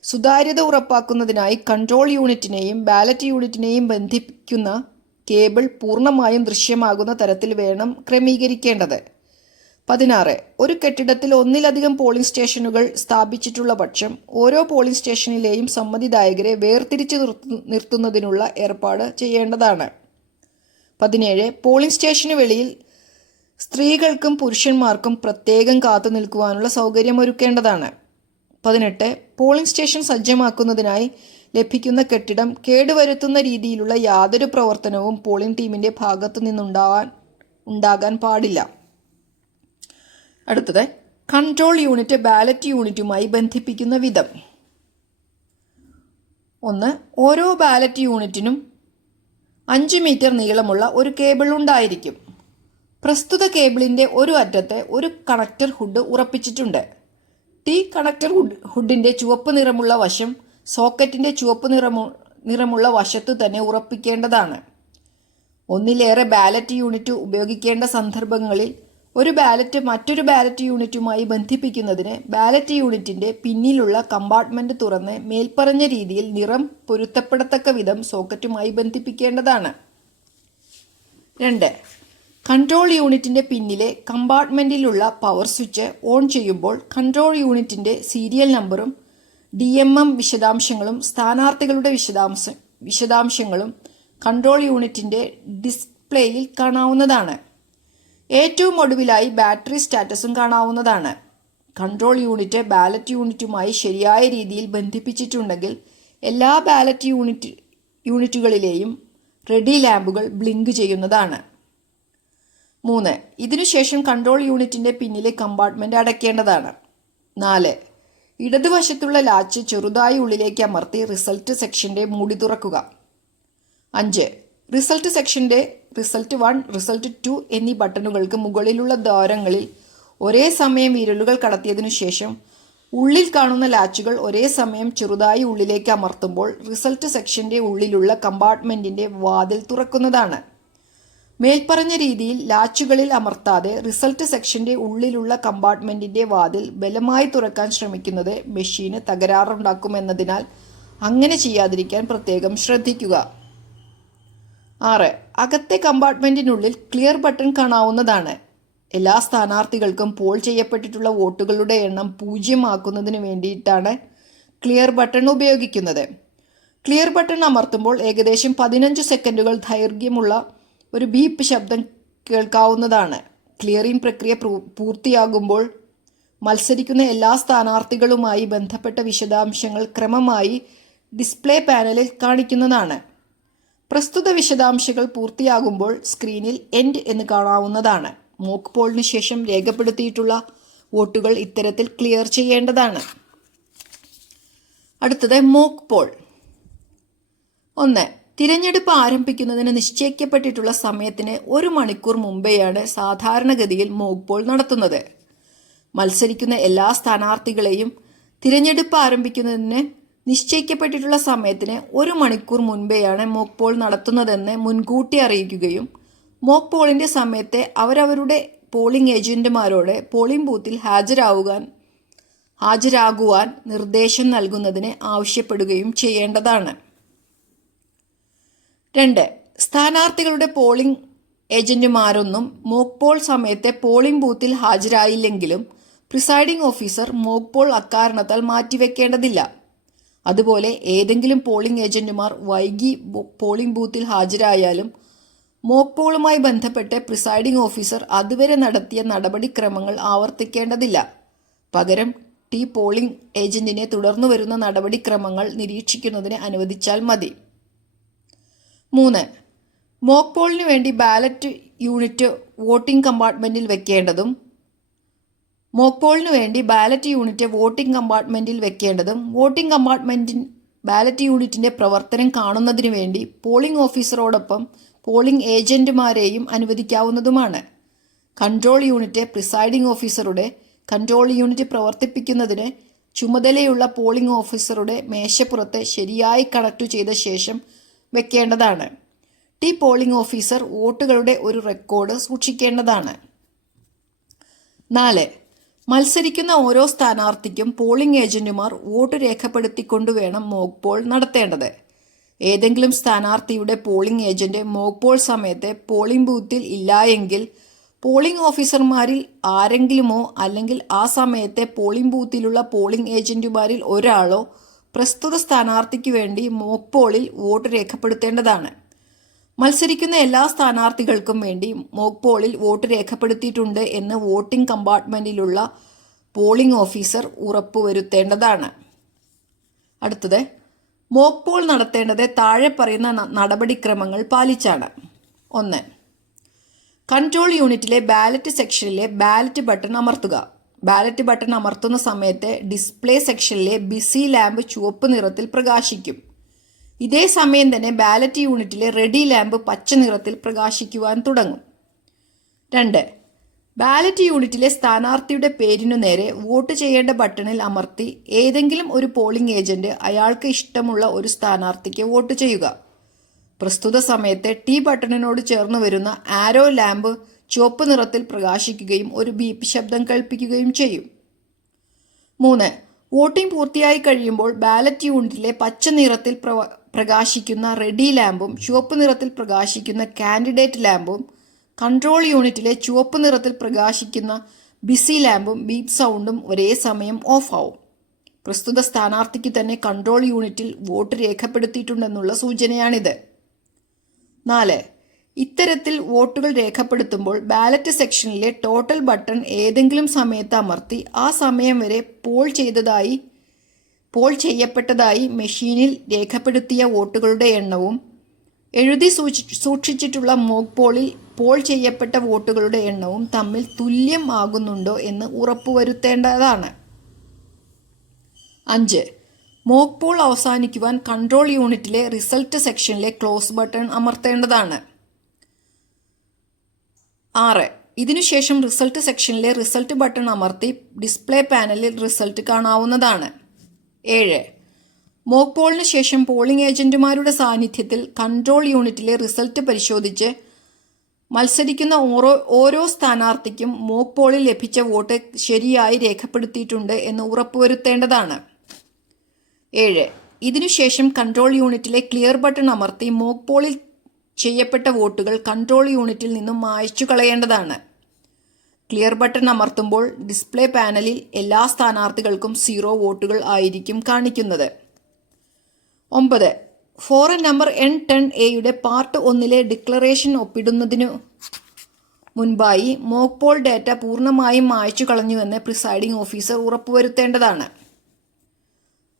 സുതാര്യത ഉറപ്പാക്കുന്നതിനായി കൺട്രോൾ യൂണിറ്റിനെയും ബാലറ്റ് യൂണിറ്റിനെയും ബന്ധിപ്പിക്കുന്ന കേബിൾ പൂർണ്ണമായും ദൃശ്യമാകുന്ന തരത്തിൽ വേണം ക്രമീകരിക്കേണ്ടത്. 16. ഒരു കെട്ടിടത്തിൽ ഒന്നിലധികം പോളിംഗ് സ്റ്റേഷനുകൾ സ്ഥാപിച്ചിട്ടുള്ള പക്ഷം ഓരോ പോളിംഗ് സ്റ്റേഷനിലെയും സമ്മതിദായകരെ വേർതിരിച്ച് നിർത്തുന്നതിനുള്ള ഏർപ്പാട് ചെയ്യേണ്ടതാണ്. 17. പോളിംഗ് സ്റ്റേഷന് വെളിയിൽ സ്ത്രീകൾക്കും പുരുഷന്മാർക്കും പ്രത്യേകം കാത്തു നിൽക്കുവാനുള്ള സൗകര്യമൊരുക്കേണ്ടതാണ്. 18. പോളിംഗ് സ്റ്റേഷൻ സജ്ജമാക്കുന്നതിനായി ലഭിക്കുന്ന കെട്ടിടം കേടുവരുത്തുന്ന രീതിയിലുള്ള യാതൊരു പ്രവർത്തനവും പോളിംഗ് ടീമിന്റെ ഭാഗത്തു നിന്നുണ്ടാകാൻ പാടില്ല. അടുത്തത് കൺട്രോൾ യൂണിറ്റ് ബാലറ്റ് യൂണിറ്റുമായി ബന്ധിപ്പിക്കുന്ന വിധം. 1. ഓരോ ബാലറ്റ് യൂണിറ്റിനും 5 മീറ്റർ നീളമുള്ള ഒരു കേബിൾ ഉണ്ടായിരിക്കും. പ്രസ്തുത കേബിളിന്റെ ഒരു അറ്റത്ത് ഒരു കണക്ടർ ഹുഡ് ഉറപ്പിച്ചിട്ടുണ്ട്. കണക്ടർ ഹുഡിന്റെ ചുവപ്പ് നിറമുള്ള വശം സോക്കറ്റിന്റെ ചുവപ്പ് നിറമുള്ള വശത്തു തന്നെ ഉറപ്പിക്കേണ്ടതാണ്. ഒന്നിലേറെ ബാലറ്റ് യൂണിറ്റ് ഉപയോഗിക്കേണ്ട സന്ദർഭങ്ങളിൽ ഒരു ബാലറ്റ് മറ്റൊരു ബാലറ്റ് യൂണിറ്റുമായി ബന്ധിപ്പിക്കുന്നതിന് ബാലറ്റ് യൂണിറ്റിന്റെ പിന്നിലുള്ള കമ്പാർട്ട്മെന്റ് തുറന്ന് മേൽപ്പറഞ്ഞ രീതിയിൽ നിറം പൊരുത്തപ്പെടത്തക്ക വിധം സോക്കറ്റുമായി ബന്ധിപ്പിക്കേണ്ടതാണ്. 2. കൺട്രോൾ യൂണിറ്റിന്റെ പിന്നിലെ കമ്പാർട്ട്മെന്റിലുള്ള പവർ സ്വിച്ച് ഓൺ ചെയ്യുമ്പോൾ കൺട്രോൾ യൂണിറ്റിന്റെ സീരിയൽ നമ്പറും DMM വിശദാംശങ്ങളും സ്ഥാനാർത്ഥികളുടെ വിശദാംശങ്ങളും കൺട്രോൾ യൂണിറ്റിന്റെ ഡിസ്പ്ലേയിൽ കാണാവുന്നതാണ്. ഏറ്റവും ഒടുവിലായി ബാറ്ററി സ്റ്റാറ്റസും കാണാവുന്നതാണ്. കൺട്രോൾ യൂണിറ്റ് ബാലറ്റ് യൂണിറ്റുമായി ശരിയായ രീതിയിൽ ബന്ധിപ്പിച്ചിട്ടുണ്ടെങ്കിൽ എല്ലാ ബാലറ്റ് യൂണിറ്റുകളിലെയും റെഡി ലാമ്പുകൾ ബ്ലിങ്ക് ചെയ്യുന്നതാണ്. 3. ഇതിനുശേഷം കൺട്രോൾ യൂണിറ്റിന്റെ പിന്നിലെ കമ്പാർട്ട്മെന്റ് അടയ്ക്കേണ്ടതാണ്. 4. ഇടതുവശത്തുള്ള ലാച്ച് ചെറുതായി ഉള്ളിലേക്ക് അമർത്തി റിസൾട്ട് സെക്ഷന്റെ മൂടി തുറക്കുക. 5. റിസൾട്ട് സെക്ഷന്റെ റിസൾട്ട് 1, റിസൾട്ട് 2 എന്നീ ബട്ടണുകൾക്ക് മുകളിലുള്ള ദ്വാരങ്ങളിൽ ഒരേ സമയം വിരലുകൾ കടത്തിയതിനു ശേഷം ഉള്ളിൽ കാണുന്ന ലാച്ചുകൾ ഒരേ സമയം ചെറുതായി ഉള്ളിലേക്ക് അമർത്തുമ്പോൾ റിസൾട്ട് സെക്ഷന്റെ ഉള്ളിലുള്ള കമ്പാർട്ട്മെന്റിന്റെ വാതിൽ തുറക്കുന്നതാണ്. മേൽപ്പറഞ്ഞ രീതിയിൽ ലാച്ചുകളിൽ അമർത്താതെ റിസൾട്ട് സെക്ഷന്റെ ഉള്ളിലുള്ള കമ്പാർട്ട്മെന്റിന്റെ വാതിൽ ബലമായി തുറക്കാൻ ശ്രമിക്കുന്നത് മെഷീന് തകരാറുണ്ടാക്കുമെന്നതിനാൽ അങ്ങനെ ചെയ്യാതിരിക്കാൻ പ്രത്യേകം ശ്രദ്ധിക്കുക. 6. അകത്തെ കമ്പാർട്ട്മെന്റിനുള്ളിൽ ക്ലിയർ ബട്ടൺ കാണാവുന്നതാണ്. എല്ലാ സ്ഥാനാർത്ഥികൾക്കും പോൾ ചെയ്യപ്പെട്ടിട്ടുള്ള വോട്ടുകളുടെ എണ്ണം 0 ആക്കുന്നതിന് വേണ്ടിയിട്ടാണ് ക്ലിയർ ബട്ടൺ ഉപയോഗിക്കുന്നത്. ക്ലിയർ ബട്ടൺ അമർത്തുമ്പോൾ ഏകദേശം 15 സെക്കൻഡുകൾ ദൈർഘ്യമുള്ള ഒരു ബീപ്പ് ശബ്ദം കേൾക്കാവുന്നതാണ്. ക്ലിയറിംഗ് പ്രക്രിയ പൂർത്തിയാകുമ്പോൾ മത്സരിക്കുന്ന എല്ലാ സ്ഥാനാർത്ഥികളുമായി ബന്ധപ്പെട്ട വിശദാംശങ്ങൾ ക്രമമായി ഡിസ്പ്ലേ പാനലിൽ കാണിക്കുന്നതാണ്. പ്രസ്തുത വിശദാംശങ്ങൾ പൂർത്തിയാകുമ്പോൾ സ്ക്രീനിൽ എൻഡ് എന്ന് കാണാവുന്നതാണ്. മോക്ക് പോളിന് ശേഷം രേഖപ്പെടുത്തിയിട്ടുള്ള വോട്ടുകൾ ഇത്തരത്തിൽ ക്ലിയർ ചെയ്യേണ്ടതാണ്. അടുത്തത് മോക്ക് പോൾ. 1. തിരഞ്ഞെടുപ്പ് ആരംഭിക്കുന്നതിന് നിശ്ചയിക്കപ്പെട്ടിട്ടുള്ള സമയത്തിന് 1 മണിക്കൂർ മുമ്പെയാണ് സാധാരണഗതിയിൽ മോക്ക് പോൾ നടത്തുന്നത്. മത്സരിക്കുന്ന എല്ലാ സ്ഥാനാർത്ഥികളെയും തിരഞ്ഞെടുപ്പ് ആരംഭിക്കുന്നതിന് നിശ്ചയിക്കപ്പെട്ടിട്ടുള്ള സമയത്തിന് 1 മണിക്കൂർ മുൻപെയാണ് മോക്ക് പോൾ നടത്തുന്നതെന്ന് മുൻകൂട്ടി അറിയിക്കുകയും മോക്ക് പോളിന്റെ സമയത്തെ അവരവരുടെ പോളിംഗ് ഏജന്റുമാരോട് പോളിംഗ് ബൂത്തിൽ ഹാജരാകുവാൻ നിർദ്ദേശം നൽകുന്നതിന് ആവശ്യപ്പെടുകയും ചെയ്യേണ്ടതാണ്. 2. സ്ഥാനാർത്ഥികളുടെ പോളിംഗ് ഏജന്റുമാരൊന്നും മോക്ക് പോൾ സമയത്തെ പോളിംഗ് ബൂത്തിൽ ഹാജരായില്ലെങ്കിലും പ്രിസൈഡിംഗ് ഓഫീസർ മോക്ക് പോൾ അക്കാരണത്താൽ മാറ്റിവെക്കേണ്ടതില്ല. അതുപോലെ ഏതെങ്കിലും പോളിംഗ് ഏജന്റുമാർ വൈകി പോളിംഗ് ബൂത്തിൽ ഹാജരായാലും മോക്ക് പോളുമായി ബന്ധപ്പെട്ട് പ്രിസൈഡിംഗ് ഓഫീസർ അതുവരെ നടത്തിയ നടപടിക്രമങ്ങൾ ആവർത്തിക്കേണ്ടതില്ല. പകരം പോളിംഗ് ഏജന്റിനെ തുടർന്നു വരുന്ന നടപടിക്രമങ്ങൾ നിരീക്ഷിക്കുന്നതിന് അനുവദിച്ചാൽ മതി. 3. മോക്ക് പോളിന് വേണ്ടി ബാലറ്റ് യൂണിറ്റ് വോട്ടിംഗ് കമ്പാർട്ട്മെന്റിൽ വെക്കേണ്ടതും വോട്ടിംഗ് കമ്പാർട്ട്മെന്റിൽ ബാലറ്റ് യൂണിറ്റിന്റെ പ്രവർത്തനം കാണുന്നതിനു വേണ്ടി പോളിംഗ് ഓഫീസറോടൊപ്പം പോളിംഗ് ഏജന്റുമാരെയും അനുവദിക്കാവുന്നതുമാണ്. കൺട്രോൾ യൂണിറ്റ് പ്രിസൈഡിംഗ് ഓഫീസറുടെ കൺട്രോൾ യൂണിറ്റ് പ്രവർത്തിപ്പിക്കുന്നതിന് ചുമതലയുള്ള പോളിംഗ് ഓഫീസറുടെ മേശപ്പുറത്ത് ശരിയായി കണക്ട് ചെയ്ത ശേഷം വെക്കേണ്ടതാണ്. പോളിംഗ് ഓഫീസർ വോട്ടുകളുടെ ഒരു റെക്കോർഡ് സൂക്ഷിക്കേണ്ടതാണ്. 4. മത്സരിക്കുന്ന ഓരോ സ്ഥാനാർത്ഥിക്കും പോളിംഗ് ഏജന്റുമാർ വോട്ട് രേഖപ്പെടുത്തിക്കൊണ്ടുവേണം മോക്ക് പോൾ നടത്തേണ്ടത്. ഏതെങ്കിലും സ്ഥാനാർത്ഥിയുടെ പോളിംഗ് ഏജന്റ് മോക്ക് പോൾ സമയത്ത് പോളിംഗ് ബൂത്തിൽ ഇല്ലായെങ്കിൽ പോളിംഗ് ഓഫീസർമാരിൽ ആരെങ്കിലുമോ അല്ലെങ്കിൽ ആ സമയത്തെ പോളിംഗ് ബൂത്തിലുള്ള പോളിംഗ് ഏജന്റുമാരിൽ ഒരാളോ പ്രസ്തുത സ്ഥാനാർത്ഥിക്ക് വേണ്ടി മോക്ക് പോളിൽ വോട്ട് രേഖപ്പെടുത്തേണ്ടതാണ്. മത്സരിക്കുന്ന എല്ലാ സ്ഥാനാർത്ഥികൾക്കും വേണ്ടി മോക്ക് പോളിൽ വോട്ട് രേഖപ്പെടുത്തിയിട്ടുണ്ട് എന്ന് വോട്ടിംഗ് കമ്പാർട്ട്മെന്റിലുള്ള പോളിംഗ് ഓഫീസർ ഉറപ്പുവരുത്തേണ്ടതാണ്. അടുത്തത് മോക്ക് പോൾ നടത്തേണ്ടത് താഴെ പറയുന്ന നടപടിക്രമങ്ങൾ പാലിച്ചാണ്. 1. കൺട്രോൾ യൂണിറ്റിലെ ബാലറ്റ് സെക്ഷനിലെ ബാലറ്റ് ബട്ടൺ അമർത്തുക. ബാലറ്റ് ബട്ടൺ അമർത്തുന്ന സമയത്ത് ഡിസ്പ്ലേ സെക്ഷനിലെ ബിസി ലാമ്പ് ചുവപ്പ് നിറത്തിൽ പ്രകാശിക്കും. ഇതേ സമയം തന്നെ ബാലറ്റ് യൂണിറ്റിലെ റെഡി ലാമ്പ് പച്ച നിറത്തിൽ പ്രകാശിക്കുവാൻ തുടങ്ങും. 2. ബാലറ്റ് യൂണിറ്റിലെ സ്ഥാനാർത്ഥിയുടെ പേരിനു നേരെ വോട്ട് ചെയ്യേണ്ട ബട്ടണിൽ അമർത്തി ഏതെങ്കിലും ഒരു പോളിംഗ് ഏജന്റ് അയാൾക്ക് ഇഷ്ടമുള്ള ഒരു സ്ഥാനാർത്ഥിക്ക് വോട്ട് ചെയ്യുക. പ്രസ്തുത സമയത്ത് ബട്ടണിനോട് ചേർന്ന് വരുന്ന ആരോ ലാമ്പ് ചുവപ്പ് നിറത്തിൽ പ്രകാശിക്കുകയും ഒരു ബീപ്പ് ശബ്ദം കേൾപ്പിക്കുകയും ചെയ്യും. 3. വോട്ടിംഗ് പൂർത്തിയായി കഴിയുമ്പോൾ ബാലറ്റ് യൂണിറ്റിലെ പച്ച നിറത്തിൽ പ്രകാശിക്കുന്ന റെഡി ലാമ്പും ചുവപ്പ് നിറത്തിൽ പ്രകാശിക്കുന്ന കാൻഡിഡേറ്റ് ലാമ്പും കൺട്രോൾ യൂണിറ്റിലെ ചുവപ്പ് നിറത്തിൽ പ്രകാശിക്കുന്ന ബിസി ലാമ്പും ബീപ്പ് സൗണ്ടും ഒരേ സമയം ഓഫ് ആവും. പ്രസ്തുത സ്ഥാനാർത്ഥിക്ക് തന്നെ കൺട്രോൾ യൂണിറ്റിൽ വോട്ട് രേഖപ്പെടുത്തിയിട്ടുണ്ടെന്നുള്ള സൂചനയാണിത്. 4. ഇത്തരത്തിൽ വോട്ടുകൾ രേഖപ്പെടുത്തുമ്പോൾ ബാലറ്റ് സെക്ഷനിലെ ടോട്ടൽ ബട്ടൺ ഏതെങ്കിലും സമയത്ത് അമർത്തി ആ സമയം വരെ പോൾ ചെയ്യപ്പെട്ടതായി മെഷീനിൽ രേഖപ്പെടുത്തിയ വോട്ടുകളുടെ എണ്ണവും എഴുതി സൂക്ഷിച്ചിട്ടുള്ള മോക്ക് പോളിൽ പോൾ ചെയ്യപ്പെട്ട വോട്ടുകളുടെ എണ്ണവും തമ്മിൽ തുല്യം ആകുന്നുണ്ടോ എന്ന് ഉറപ്പുവരുത്തേണ്ടതാണ്. 5. മോക്ക് പോൾ അവസാനിക്കുവാൻ കൺട്രോൾ യൂണിറ്റിലെ റിസൾട്ട് സെക്ഷനിലെ ക്ലോസ് ബട്ടൺ അമർത്തേണ്ടതാണ്. 6. ഇതിനുശേഷം റിസൾട്ട് സെക്ഷനിലെ റിസൾട്ട് ബട്ടൺ അമർത്തി ഡിസ്പ്ലേ പാനലിൽ റിസൾട്ട് കാണാവുന്നതാണ്. 7. മോക്ക് പോളിന് ശേഷം പോളിംഗ് ഏജന്റുമാരുടെ സാന്നിധ്യത്തിൽ കൺട്രോൾ യൂണിറ്റിലെ റിസൾട്ട് പരിശോധിച്ച് മത്സരിക്കുന്ന ഓരോ സ്ഥാനാർത്ഥിക്കും മോക്ക് പോളിൽ ലഭിച്ച വോട്ട് ശരിയായി രേഖപ്പെടുത്തിയിട്ടുണ്ട് എന്ന് ഉറപ്പുവരുത്തേണ്ടതാണ്. 7. ഇതിനുശേഷം കൺട്രോൾ യൂണിറ്റിലെ ക്ലിയർ ബട്ടൺ അമർത്തി മോക്ക് പോളിൽ ചെയ്യപ്പെട്ട വോട്ടുകൾ കൺട്രോൾ യൂണിറ്റിൽ നിന്നും മായ്ച്ചു കളയേണ്ടതാണ്. ക്ലിയർ ബട്ടൺ അമർത്തുമ്പോൾ ഡിസ്പ്ലേ പാനലിൽ എല്ലാ സ്ഥാനാർത്ഥികൾക്കും 0 വോട്ടുകൾ ആയിരിക്കും കാണിക്കുന്നത്. 9. ഫോറം നമ്പർ N10A പാർട്ട് 1 ഡിക്ലറേഷൻ ഒപ്പിടുന്നതിനു മുൻപായി മോക്ക് പോൾ ഡാറ്റ പൂർണ്ണമായും മായ്ച്ചു കളഞ്ഞുവെന്ന് പ്രിസൈഡിംഗ് ഓഫീസർ ഉറപ്പുവരുത്തേണ്ടതാണ്.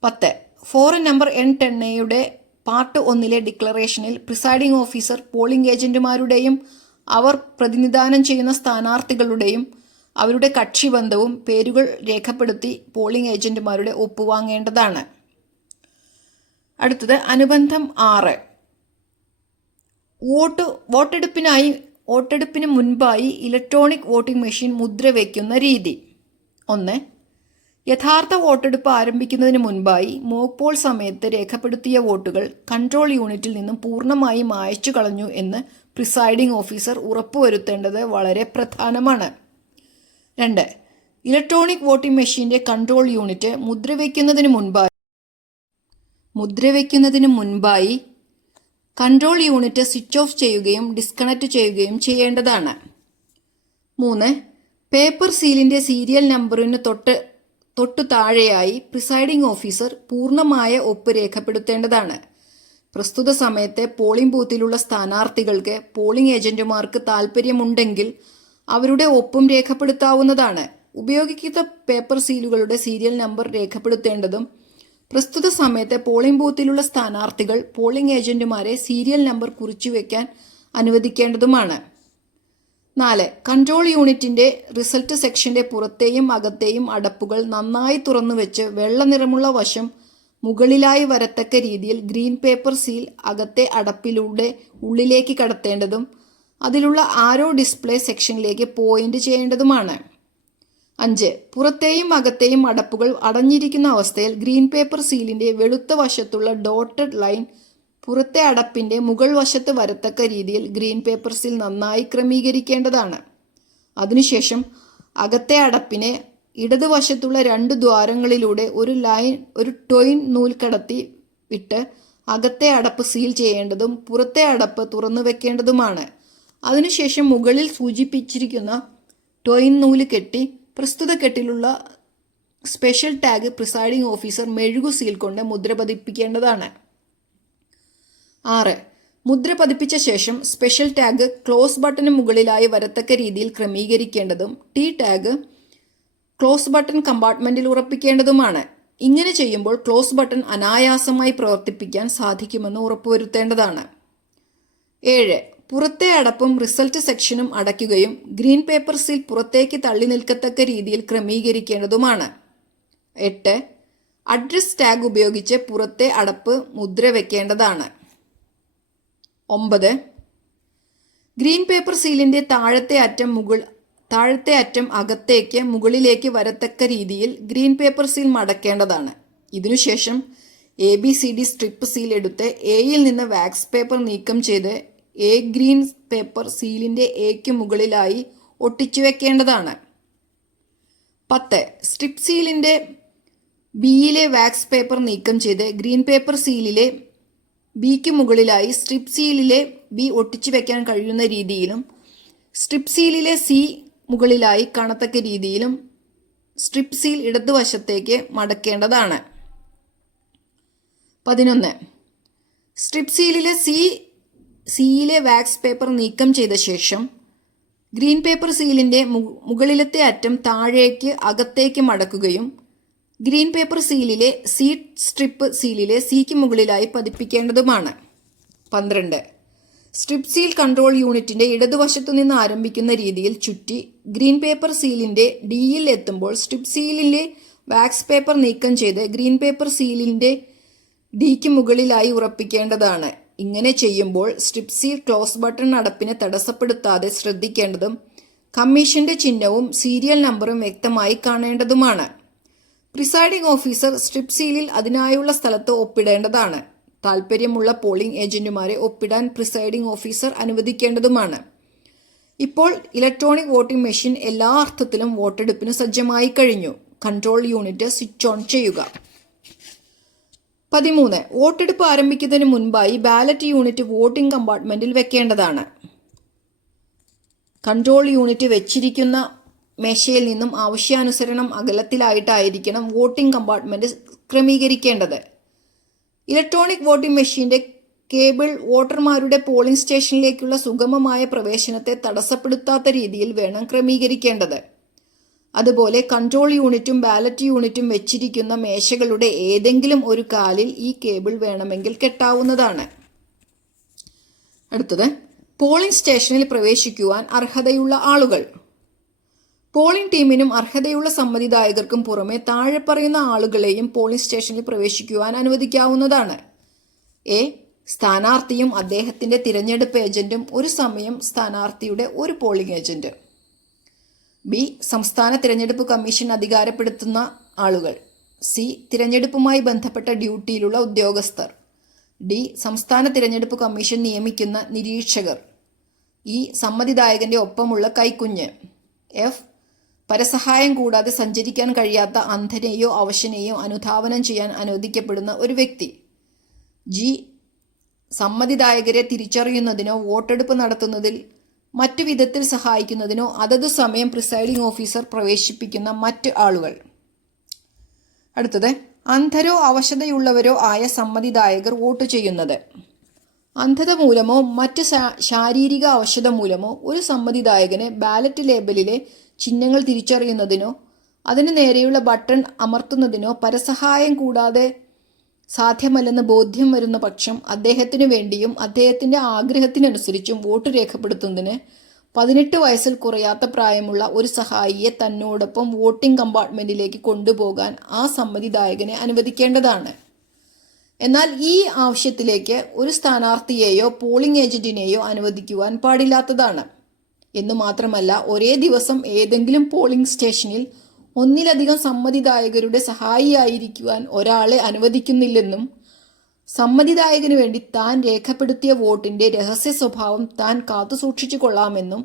10. ഫോറം നമ്പർ N10A പാർട്ട് 1 ഡിക്ലറേഷനിൽ പ്രിസൈഡിംഗ് ഓഫീസർ പോളിംഗ് ഏജന്റുമാരുടെയും അവർ പ്രതിനിധാനം ചെയ്യുന്ന സ്ഥാനാർത്ഥികളുടെയും അവരുടെ കക്ഷിബന്ധവും പേരുകൾ രേഖപ്പെടുത്തി പോളിംഗ് ഏജന്റുമാരുടെ ഒപ്പുവാങ്ങേണ്ടതാണ്. അടുത്തത് അനുബന്ധം 6. വോട്ടെടുപ്പിന് മുൻപായി ഇലക്ട്രോണിക് വോട്ടിംഗ് മെഷീൻ മുദ്ര വയ്ക്കുന്ന രീതി. 1. യഥാർത്ഥ വോട്ടെടുപ്പ് ആരംഭിക്കുന്നതിന് മുൻപായി മോക്ക് പോൾ സമയത്ത് രേഖപ്പെടുത്തിയ വോട്ടുകൾ കൺട്രോൾ യൂണിറ്റിൽ നിന്നും പൂർണ്ണമായി മായ്ച്ചു കളഞ്ഞു എന്ന് പ്രിസൈഡിംഗ് ഓഫീസർ ഉറപ്പുവരുത്തേണ്ടത് വളരെ പ്രധാനമാണ്. 2. ഇലക്ട്രോണിക് വോട്ടിംഗ് മെഷീന്റെ കൺട്രോൾ യൂണിറ്റ് മുദ്രവയ്ക്കുന്നതിന് മുൻപായി കൺട്രോൾ യൂണിറ്റ് സ്വിച്ച് ഓഫ് ചെയ്യുകയും ഡിസ്കണക്ട് ചെയ്യുകയും ചെയ്യേണ്ടതാണ്. 3. പേപ്പർ സീലിന്റെ സീരിയൽ നമ്പറിന് തൊട്ടു താഴെയായി പ്രിസൈഡിംഗ് ഓഫീസർ പൂർണ്ണമായ ഒപ്പ് രേഖപ്പെടുത്തേണ്ടതാണ്. പ്രസ്തുത സമയത്തെ പോളിംഗ് ബൂത്തിലുള്ള സ്ഥാനാർത്ഥികൾക്ക് പോളിംഗ് ഏജന്റുമാർക്ക് താൽപ്പര്യമുണ്ടെങ്കിൽ അവരുടെ ഒപ്പും രേഖപ്പെടുത്താവുന്നതാണ്. ഉപയോഗിക്കുന്ന പേപ്പർ സീലുകളുടെ സീരിയൽ നമ്പർ രേഖപ്പെടുത്തേണ്ടതും പ്രസ്തുത സമയത്തെ പോളിംഗ് ബൂത്തിലുള്ള സ്ഥാനാർത്ഥികൾ പോളിംഗ് ഏജന്റുമാരെ സീരിയൽ നമ്പർ കുറിച്ചുവെക്കാൻ അനുവദിക്കേണ്ടതുമാണ്. 4. കൺട്രോൾ യൂണിറ്റിന്റെ റിസൾട്ട് സെക്ഷന്റെ പുറത്തെയും അകത്തെയും അടപ്പുകൾ നന്നായി തുറന്നുവെച്ച് വെള്ള നിറമുള്ള വശം മുകളിലായി വരത്തക്ക രീതിയിൽ ഗ്രീൻ പേപ്പർ സീൽ അകത്തെ അടപ്പിലൂടെ ഉള്ളിലേക്ക് കടത്തേണ്ടതും അതിലുള്ള ആരോ ഡിസ്പ്ലേ സെക്ഷനിലേക്ക് പോയിന്റ് ചെയ്യേണ്ടതുമാണ്. 5. പുറത്തെയും അകത്തെയും അടപ്പുകൾ അടഞ്ഞിരിക്കുന്ന അവസ്ഥയിൽ ഗ്രീൻ പേപ്പർ സീലിന്റെ വെളുത്ത വശത്തുള്ള ഡോട്ടഡ് ലൈൻ പുറത്തെ അടപ്പിന്റെ മുകൾ വശത്ത് വരത്തക്ക രീതിയിൽ ഗ്രീൻ പേപ്പർ സീൽ നന്നായി ക്രമീകരിക്കേണ്ടതാണ്. അതിനുശേഷം അകത്തെ അടപ്പിനെ ഇടതുവശത്തുള്ള 2 ദ്വാരങ്ങളിലൂടെ ഒരു ടൊയിൻ നൂൽ കടത്തി വിട്ട് അകത്തെ അടപ്പ് സീൽ ചെയ്യേണ്ടതും പുറത്തെ അടപ്പ് തുറന്നു വെക്കേണ്ടതുമാണ്. അതിനുശേഷം മുകളിൽ സൂചിപ്പിച്ചിരിക്കുന്ന ടൊയിൻ നൂല് കെട്ടി പ്രസ്തുത കെട്ടിലുള്ള സ്പെഷ്യൽ ടാഗ് പ്രിസൈഡിംഗ് ഓഫീസർ മെഴുകു സീൽ കൊണ്ട് മുദ്ര പതിപ്പിക്കേണ്ടതാണ്. 6. മുദ്ര പതിപ്പിച്ച ശേഷം സ്പെഷ്യൽ ടാഗ് ക്ലോസ് ബട്ടന് മുകളിലായി വരത്തക്ക രീതിയിൽ ക്രമീകരിക്കേണ്ടതും ടി ടാഗ് ക്ലോസ് ബട്ടൺ കമ്പാർട്ട്മെന്റിൽ ഉറപ്പിക്കേണ്ടതുമാണ്. ഇങ്ങനെ ചെയ്യുമ്പോൾ ക്ലോസ് ബട്ടൺ അനായാസമായി പ്രവർത്തിപ്പിക്കാൻ സാധിക്കുമെന്ന് ഉറപ്പുവരുത്തേണ്ടതാണ്. 7. പുറത്തെ അടപ്പും റിസൾട്ട് സെക്ഷനും അടയ്ക്കുകയും ഗ്രീൻ പേപ്പർ സീൽ പുറത്തേക്ക് തള്ളി നിൽക്കത്തക്ക രീതിയിൽ ക്രമീകരിക്കേണ്ടതുമാണ്. 8. അഡ്രസ് ടാഗ് ഉപയോഗിച്ച് പുറത്തെ അടപ്പ് മുദ്ര വയ്ക്കേണ്ടതാണ്. 9. ഗ്രീൻ പേപ്പർ സീലിന്റെ താഴത്തെ അറ്റം അകത്തേക്ക് മുകളിലേക്ക് വരത്തക്ക രീതിയിൽ ഗ്രീൻ പേപ്പർ സീൽ മടക്കേണ്ടതാണ്. ഇതിനുശേഷം ABCD സ്ട്രിപ്പ് സീൽ എടുത്ത് എയിൽ നിന്ന് വാക്സ് പേപ്പർ നീക്കം ചെയ്ത് ഗ്രീൻ പേപ്പർ സീലിന്റെ എക്ക് മുകളിലായി ഒട്ടിച്ചു വെക്കേണ്ടതാണ്. 10. സ്ട്രിപ്പ് സീലിന്റെ ബിയിലെ വാക്സ് പേപ്പർ നീക്കം ചെയ്ത് ഗ്രീൻ പേപ്പർ സീലിലെ ബിക്ക് മുകളിലായി സ്ട്രിപ്പ് സീലിലെ ബി ഒട്ടിച്ചു വെക്കാൻ കഴിയുന്ന രീതിയിലും സ്ട്രിപ്പ് സീലിലെ സി മുകളിലായി കാണത്തക്ക രീതിയിലും സ്ട്രിപ്പ് സീൽ ഇടതുവശത്തേക്ക് മടക്കേണ്ടതാണ്. 11. സ്ട്രിപ്പ് സീലിലെ സി സിയിലെ വാക്സ് പേപ്പർ നീക്കം ചെയ്ത ശേഷം ഗ്രീൻ പേപ്പർ സീലിന്റെ മുകളിലത്തെ അറ്റം താഴേക്ക് അകത്തേക്ക് മടക്കുകയും ഗ്രീൻ പേപ്പർ സീലിലെ സീഡ് സ്ട്രിപ്പ് സീലിലെ സിക്ക് മുകളിലായി പതിപ്പിക്കേണ്ടതുമാണ്. 12. സ്ട്രിപ്പ് സീൽ കൺട്രോൾ യൂണിറ്റിന്റെ ഇടതുവശത്തു നിന്ന് ആരംഭിക്കുന്ന രീതിയിൽ ചുറ്റി ഗ്രീൻ പേപ്പർ സീലിന്റെ ഡിയിൽ എത്തുമ്പോൾ സ്ട്രിപ്പ് സീലിലെ വാക്സ് പേപ്പർ നീക്കം ചെയ്ത് ഗ്രീൻ പേപ്പർ സീലിന്റെ ഡിക്ക് മുകളിലായി ഉറപ്പിക്കേണ്ടതാണ്. ഇങ്ങനെ ചെയ്യുമ്പോൾ സ്ട്രിപ്പ് സീൽ ക്ലോസ് ബട്ടൺ അടപ്പിനെ തടസ്സപ്പെടുത്താതെ ശ്രദ്ധിക്കേണ്ടതും കമ്മീഷന്റെ ചിഹ്നവും സീരിയൽ നമ്പറും വ്യക്തമായി കാണേണ്ടതുമാണ്. പ്രിസൈഡിംഗ് ഓഫീസർ സ്ട്രിപ്പ് സീലിൽ അതിനായുള്ള സ്ഥലത്ത് ഒപ്പിടേണ്ടതാണ്. താൽപ്പര്യമുള്ള പോളിംഗ് ഏജന്റുമാരെ ഒപ്പിടാൻ പ്രിസൈഡിംഗ് ഓഫീസർ അനുവദിക്കേണ്ടതുമാണ്. ഇപ്പോൾ ഇലക്ട്രോണിക് വോട്ടിംഗ് മെഷീൻ എല്ലാ അർത്ഥത്തിലും വോട്ടെടുപ്പിന് സജ്ജമായി കഴിഞ്ഞു. കൺട്രോൾ യൂണിറ്റ് സ്വിച്ച് ഓൺ ചെയ്യുക. 13. വോട്ടെടുപ്പ് ആരംഭിക്കുന്നതിന് മുൻപായി ബാലറ്റ് യൂണിറ്റ് വോട്ടിംഗ് കമ്പാർട്ട്മെന്റിൽ വെക്കേണ്ടതാണ്. കൺട്രോൾ യൂണിറ്റ് വെച്ചിരിക്കുന്ന മേശയിൽ നിന്നും ആവശ്യാനുസരണം അകലത്തിലായിട്ടായിരിക്കണം വോട്ടിംഗ് കമ്പാർട്ട്മെന്റ് ക്രമീകരിക്കേണ്ടത്. ഇലക്ട്രോണിക് വോട്ടിംഗ് മെഷീന്റെ കേബിൾ വോട്ടർമാരുടെ പോളിംഗ് സ്റ്റേഷനിലേക്കുള്ള സുഗമമായ പ്രവേശനത്തെ തടസ്സപ്പെടുത്താത്ത രീതിയിൽ വേണം ക്രമീകരിക്കേണ്ടത്. അതുപോലെ കൺട്രോൾ യൂണിറ്റും ബാലറ്റ് യൂണിറ്റും വെച്ചിരിക്കുന്ന മേശകളുടെ ഏതെങ്കിലും ഒരു കാലിൽ ഈ കേബിൾ വേണമെങ്കിൽ കെട്ടാവുന്നതാണ്. അടുത്തത് പോളിംഗ് സ്റ്റേഷനിൽ പ്രവേശിക്കുവാൻ അർഹതയുള്ള ആളുകൾ. പോളിംഗ് ടീമിനും അർഹതയുള്ള സമ്മതിദായകർക്കും പുറമെ താഴെ പറയുന്ന ആളുകളെയും പോളിംഗ് സ്റ്റേഷനിൽ പ്രവേശിക്കുവാൻ അനുവദിക്കാവുന്നതാണ്. എ. സ്ഥാനാർത്ഥിയും അദ്ദേഹത്തിന്റെ തിരഞ്ഞെടുപ്പ് ഏജന്റും ഒരു സമയം സ്ഥാനാർത്ഥിയുടെ ഒരു പോളിംഗ് ഏജന്റ്. ബി. സംസ്ഥാന തിരഞ്ഞെടുപ്പ് കമ്മീഷൻ അധികാരപ്പെടുത്തുന്ന ആളുകൾ. സി. തിരഞ്ഞെടുപ്പുമായി ബന്ധപ്പെട്ട ഡ്യൂട്ടിയിലുള്ള ഉദ്യോഗസ്ഥർ. ഡി. സംസ്ഥാന തിരഞ്ഞെടുപ്പ് കമ്മീഷൻ നിയമിക്കുന്ന നിരീക്ഷകർ. ഇ. സമ്മതിദായകന്റെ ഒപ്പമുള്ള കൈക്കുഞ്ഞ്. എഫ്. പരസഹായം കൂടാതെ സഞ്ചരിക്കാൻ കഴിയാത്ത അന്ധനെയോ അവശനെയോ അനുധാവനം ചെയ്യാൻ അനുവദിക്കപ്പെടുന്ന ഒരു വ്യക്തി. ജി. സമ്മതിദായകരെ തിരിച്ചറിയുന്നതിനോ വോട്ടെടുപ്പ് നടത്തുന്നതിൽ മറ്റു വിധത്തിൽ സഹായിക്കുന്നതിനോ അതത് സമയം പ്രിസൈഡിംഗ് ഓഫീസർ പ്രവേശിപ്പിക്കുന്ന മറ്റ് ആളുകൾ. അടുത്തത് അന്ധരോ അവശതയുള്ളവരോ ആയ സമ്മതിദായകർ വോട്ട് ചെയ്യുന്നത്. അന്ധത മൂലമോ മറ്റ് ശാരീരിക അവശത മൂലമോ ഒരു സമ്മതിദായകന് ബാലറ്റ് ലേബലിലെ ചിഹ്നങ്ങൾ തിരിച്ചറിയുന്നതിനോ അതിനു നേരെയുള്ള ബട്ടൺ അമർത്തുന്നതിനോ പരസഹായം കൂടാതെ സാധ്യമല്ലെന്ന് ബോധ്യം വരുന്ന പക്ഷം അദ്ദേഹത്തിനു വേണ്ടിയും അദ്ദേഹത്തിന്റെ ആഗ്രഹത്തിനനുസരിച്ചും വോട്ട് രേഖപ്പെടുത്തുന്നതിന് 18 വയസ്സിൽ കുറയാത്ത പ്രായമുള്ള ഒരു സഹായിയെ തന്നോടൊപ്പം വോട്ടിംഗ് കമ്പാർട്ട്മെന്റിലേക്ക് കൊണ്ടുപോകാൻ ആ സമ്മതിദായകനെ അനുവദിക്കേണ്ടതാണ്. എന്നാൽ ഈ ആവശ്യത്തിലേക്ക് ഒരു സ്ഥാനാർത്ഥിയെയോ പോളിംഗ് ഏജന്റിനെയോ അനുവദിക്കുവാൻ പാടില്ലാത്തതാണ്. എന്നു മാത്രമല്ല, ഒരേ ദിവസം ഏതെങ്കിലും പോളിംഗ് സ്റ്റേഷനിൽ ഒന്നിലധികം സമ്മതിദായകരുടെ സഹായിയായിരിക്കുവാൻ ഒരാളെ അനുവദിക്കുന്നില്ലെന്നും സമ്മതിദായകന് വേണ്ടി താൻ രേഖപ്പെടുത്തിയ വോട്ടിന്റെ രഹസ്യ സ്വഭാവം താൻ കാത്തുസൂക്ഷിച്ചു കൊള്ളാമെന്നും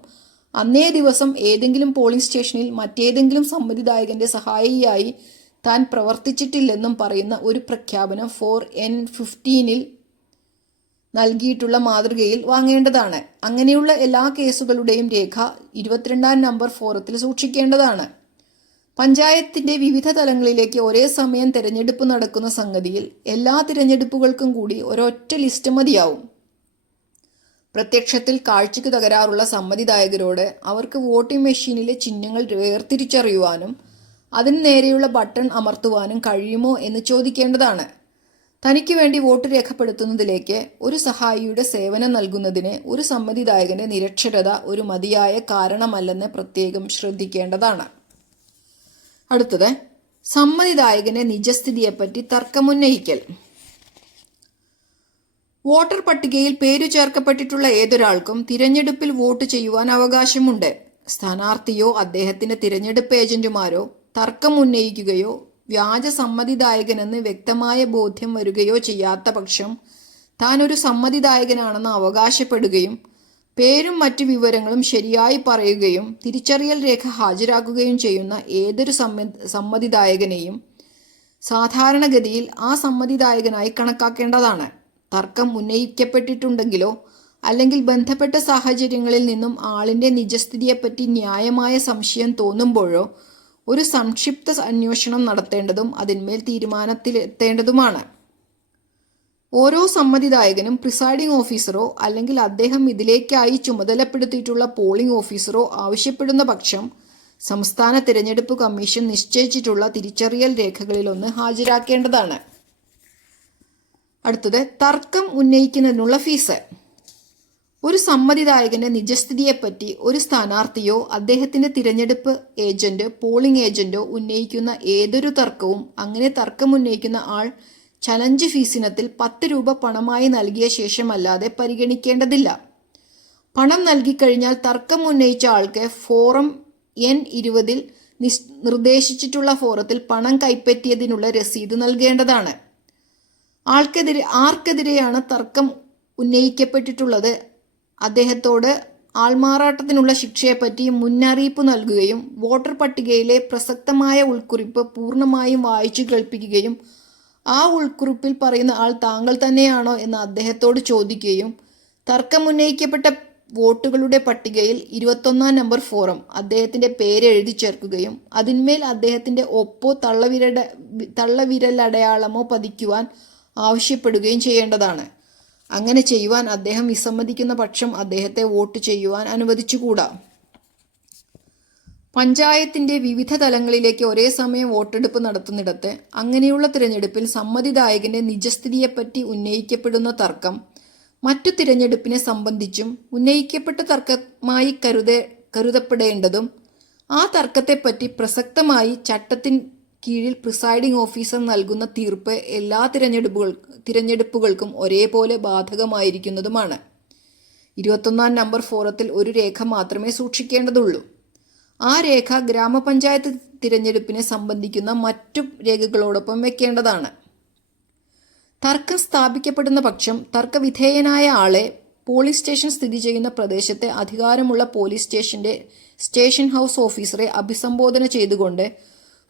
അന്നേ ദിവസം ഏതെങ്കിലും പോളിംഗ് സ്റ്റേഷനിൽ മറ്റേതെങ്കിലും സമ്മതിദായകന്റെ സഹായിയായി താൻ പ്രവർത്തിച്ചിട്ടില്ലെന്നും പറയുന്ന ഒരു പ്രഖ്യാപനം 4N15 നൽകിയിട്ടുള്ള മാതൃകയിൽ വാങ്ങേണ്ടതാണ്. അങ്ങനെയുള്ള എല്ലാ കേസുകളുടെയും രേഖ 22-ാം നമ്പർ ഫോറത്തിൽ സൂക്ഷിക്കേണ്ടതാണ്. പഞ്ചായത്തിന്റെ വിവിധ തലങ്ങളിലേക്ക് ഒരേ സമയം തിരഞ്ഞെടുപ്പ് നടക്കുന്ന സംഗതിയിൽ എല്ലാ തിരഞ്ഞെടുപ്പുകൾക്കും കൂടി ഒരൊറ്റ ലിസ്റ്റ് മതിയാവും. പ്രത്യക്ഷത്തിൽ കാഴ്ചയ്ക്ക് തകരാറുള്ള സമ്മതിദായകരോട് അവർക്ക് വോട്ടിംഗ് മെഷീനിലെ ചിഹ്നങ്ങൾ വേർതിരിച്ചറിയുവാനും അതിന് നേരെയുള്ള ബട്ടൺ അമർത്തുവാനും കഴിയുമോ എന്ന് ചോദിക്കേണ്ടതാണ്. തനിക്ക് വേണ്ടി വോട്ട് രേഖപ്പെടുത്തുന്നതിലേക്ക് ഒരു സഹായിയുടെ സേവനം നൽകുന്നതിന് ഒരു സമ്മതിദായകന്റെ നിരക്ഷരത ഒരു മതിയായ കാരണമല്ലെന്ന് പ്രത്യേകം ശ്രദ്ധിക്കേണ്ടതാണ്. അടുത്തത് സമ്മതിദായകന്റെ നിജസ്ഥിതിയെപ്പറ്റി തർക്കമുന്നയിക്കൽ. വോട്ടർ പട്ടികയിൽ പേരു ചേർക്കപ്പെട്ടിട്ടുള്ള ഏതൊരാൾക്കും തിരഞ്ഞെടുപ്പിൽ വോട്ട് ചെയ്യുവാൻ അവകാശമുണ്ട്. സ്ഥാനാർത്ഥിയോ അദ്ദേഹത്തിന്റെ തിരഞ്ഞെടുപ്പ് ഏജന്റുമാരോ തർക്കം ഉന്നയിക്കുകയോ വ്യാജ സമ്മതിദായകനെന്ന് വ്യക്തമായ ബോധ്യം വരികയോ ചെയ്യാത്ത പക്ഷം താൻ ഒരു സമ്മതിദായകനാണെന്ന് അവകാശപ്പെടുകയും പേരും മറ്റു വിവരങ്ങളും ശരിയായി പറയുകയും തിരിച്ചറിയൽ രേഖ ഹാജരാക്കുകയും ചെയ്യുന്ന ഏതൊരു സമ്മതിദായകനെയും സാധാരണഗതിയിൽ ആ സമ്മതിദായകനായി കണക്കാക്കേണ്ടതാണ്. തർക്കം ഉന്നയിക്കപ്പെട്ടിട്ടുണ്ടെങ്കിലോ അല്ലെങ്കിൽ ബന്ധപ്പെട്ട സാഹചര്യങ്ങളിൽ നിന്നും ആളിന്റെ നിജസ്ഥിതിയെപ്പറ്റി ന്യായമായ സംശയം തോന്നുമ്പോഴോ ഒരു സംക്ഷിപ്ത അന്വേഷണം നടത്തേണ്ടതും അതിന്മേൽ തീരുമാനത്തിലെത്തേണ്ടതുമാണ്. ഓരോ സമ്മതിദായകനും പ്രിസൈഡിംഗ് ഓഫീസറോ അല്ലെങ്കിൽ അദ്ദേഹം ഇതിലേക്കായി ചുമതലപ്പെടുത്തിയിട്ടുള്ള പോളിംഗ് ഓഫീസറോ ആവശ്യപ്പെടുന്ന പക്ഷം സംസ്ഥാന തിരഞ്ഞെടുപ്പ് കമ്മീഷൻ നിശ്ചയിച്ചിട്ടുള്ള തിരിച്ചറിയൽ രേഖകളിലൊന്ന് ഹാജരാക്കേണ്ടതാണ്. അടുത്തത് തർക്കം ഉന്നയിക്കുന്നതിനുള്ള ഫീസ്. ഒരു സമ്മതിദായകന്റെ നിജസ്ഥിതിയെപ്പറ്റി ഒരു സ്ഥാനാർത്ഥിയോ അദ്ദേഹത്തിന്റെ തിരഞ്ഞെടുപ്പ് ഏജന്റ്, പോളിംഗ് ഏജന്റോ ഉന്നയിക്കുന്ന ഏതൊരു തർക്കവും അങ്ങനെ തർക്കം ഉന്നയിക്കുന്ന ആൾ ചലഞ്ച് ഫീസിനത്തിൽ 10 രൂപ പണമായി നൽകിയ ശേഷമല്ലാതെ പരിഗണിക്കേണ്ടതില്ല. പണം നൽകിക്കഴിഞ്ഞാൽ തർക്കം ഉന്നയിച്ച ആൾക്ക് ഫോറം N20 നിർദ്ദേശിച്ചിട്ടുള്ള ഫോറത്തിൽ പണം കൈപ്പറ്റിയതിനുള്ള രസീത് നൽകേണ്ടതാണ്. ആർക്കെതിരെയാണ് തർക്കം ഉന്നയിക്കപ്പെട്ടിട്ടുള്ളത് അദ്ദേഹത്തോട് ആൾമാറാട്ടത്തിനുള്ള ശിക്ഷയെപ്പറ്റി മുന്നറിയിപ്പ് നൽകുകയും വോട്ടർ പട്ടികയിലെ പ്രസക്തമായ ഉൾക്കുറിപ്പ് പൂർണ്ണമായും വായിച്ചു കേൾപ്പിക്കുകയും ആ ഉൾക്കുറിപ്പിൽ പറയുന്ന ആൾ താങ്കൾ തന്നെയാണോ എന്ന് അദ്ദേഹത്തോട് ചോദിക്കുകയും തർക്കമുന്നയിക്കപ്പെട്ട വോട്ടുകളുടെ പട്ടികയിൽ 21-ാം നമ്പർ ഫോറം അദ്ദേഹത്തിന്റെ പേര് എഴുതി ചേർക്കുകയും അതിന്മേൽ അദ്ദേഹത്തിന്റെ ഒപ്പോ തള്ളവിരലടയാളമോ പതിക്കുവാൻ ആവശ്യപ്പെടുകയും ചെയ്യേണ്ടതാണ്. അങ്ങനെ ചെയ്യുവാൻ അദ്ദേഹം വിസമ്മതിക്കുന്ന പക്ഷം അദ്ദേഹത്തെ വോട്ട് ചെയ്യുവാൻ അനുവദിച്ചുകൂടാ. പഞ്ചായത്തിന്റെ വിവിധ തലങ്ങളിലേക്ക് ഒരേ സമയം വോട്ടെടുപ്പ് നടത്തുന്നിടത്ത് അങ്ങനെയുള്ള തിരഞ്ഞെടുപ്പിൽ സമ്മതിദായകന്റെ നിജസ്ഥിതിയെപ്പറ്റി ഉന്നയിക്കപ്പെടുന്ന തർക്കം മറ്റു തിരഞ്ഞെടുപ്പിനെ സംബന്ധിച്ചും ഉന്നയിക്കപ്പെട്ട തർക്കമായി കരുതപ്പെടേണ്ടതും ആ തർക്കത്തെപ്പറ്റി പ്രസക്തമായി ചട്ടത്തിൻ കീഴിൽ പ്രിസൈഡിംഗ് ഓഫീസർ നൽകുന്ന തീർപ്പ് എല്ലാ തിരഞ്ഞെടുപ്പുകൾക്കും ഒരേപോലെ ബാധകമായിരിക്കുന്നതുമാണ്. 21-ാം നമ്പർ ഫോറത്തിൽ ഒരു രേഖ മാത്രമേ സൂക്ഷിക്കേണ്ടതുള്ളൂ. ആ രേഖ ഗ്രാമപഞ്ചായത്ത് തിരഞ്ഞെടുപ്പിനെ സംബന്ധിക്കുന്ന മറ്റു രേഖകളോടൊപ്പം വെക്കേണ്ടതാണ്. തർക്കം സ്ഥാപിക്കപ്പെടുന്ന പക്ഷം തർക്കവിധേയനായ ആളെ പോലീസ് സ്റ്റേഷൻ സ്ഥിതി ചെയ്യുന്ന പ്രദേശത്തെ അധികാരമുള്ള പോലീസ് സ്റ്റേഷൻ ഹൗസ് ഓഫീസറെ അഭിസംബോധന ചെയ്തുകൊണ്ട്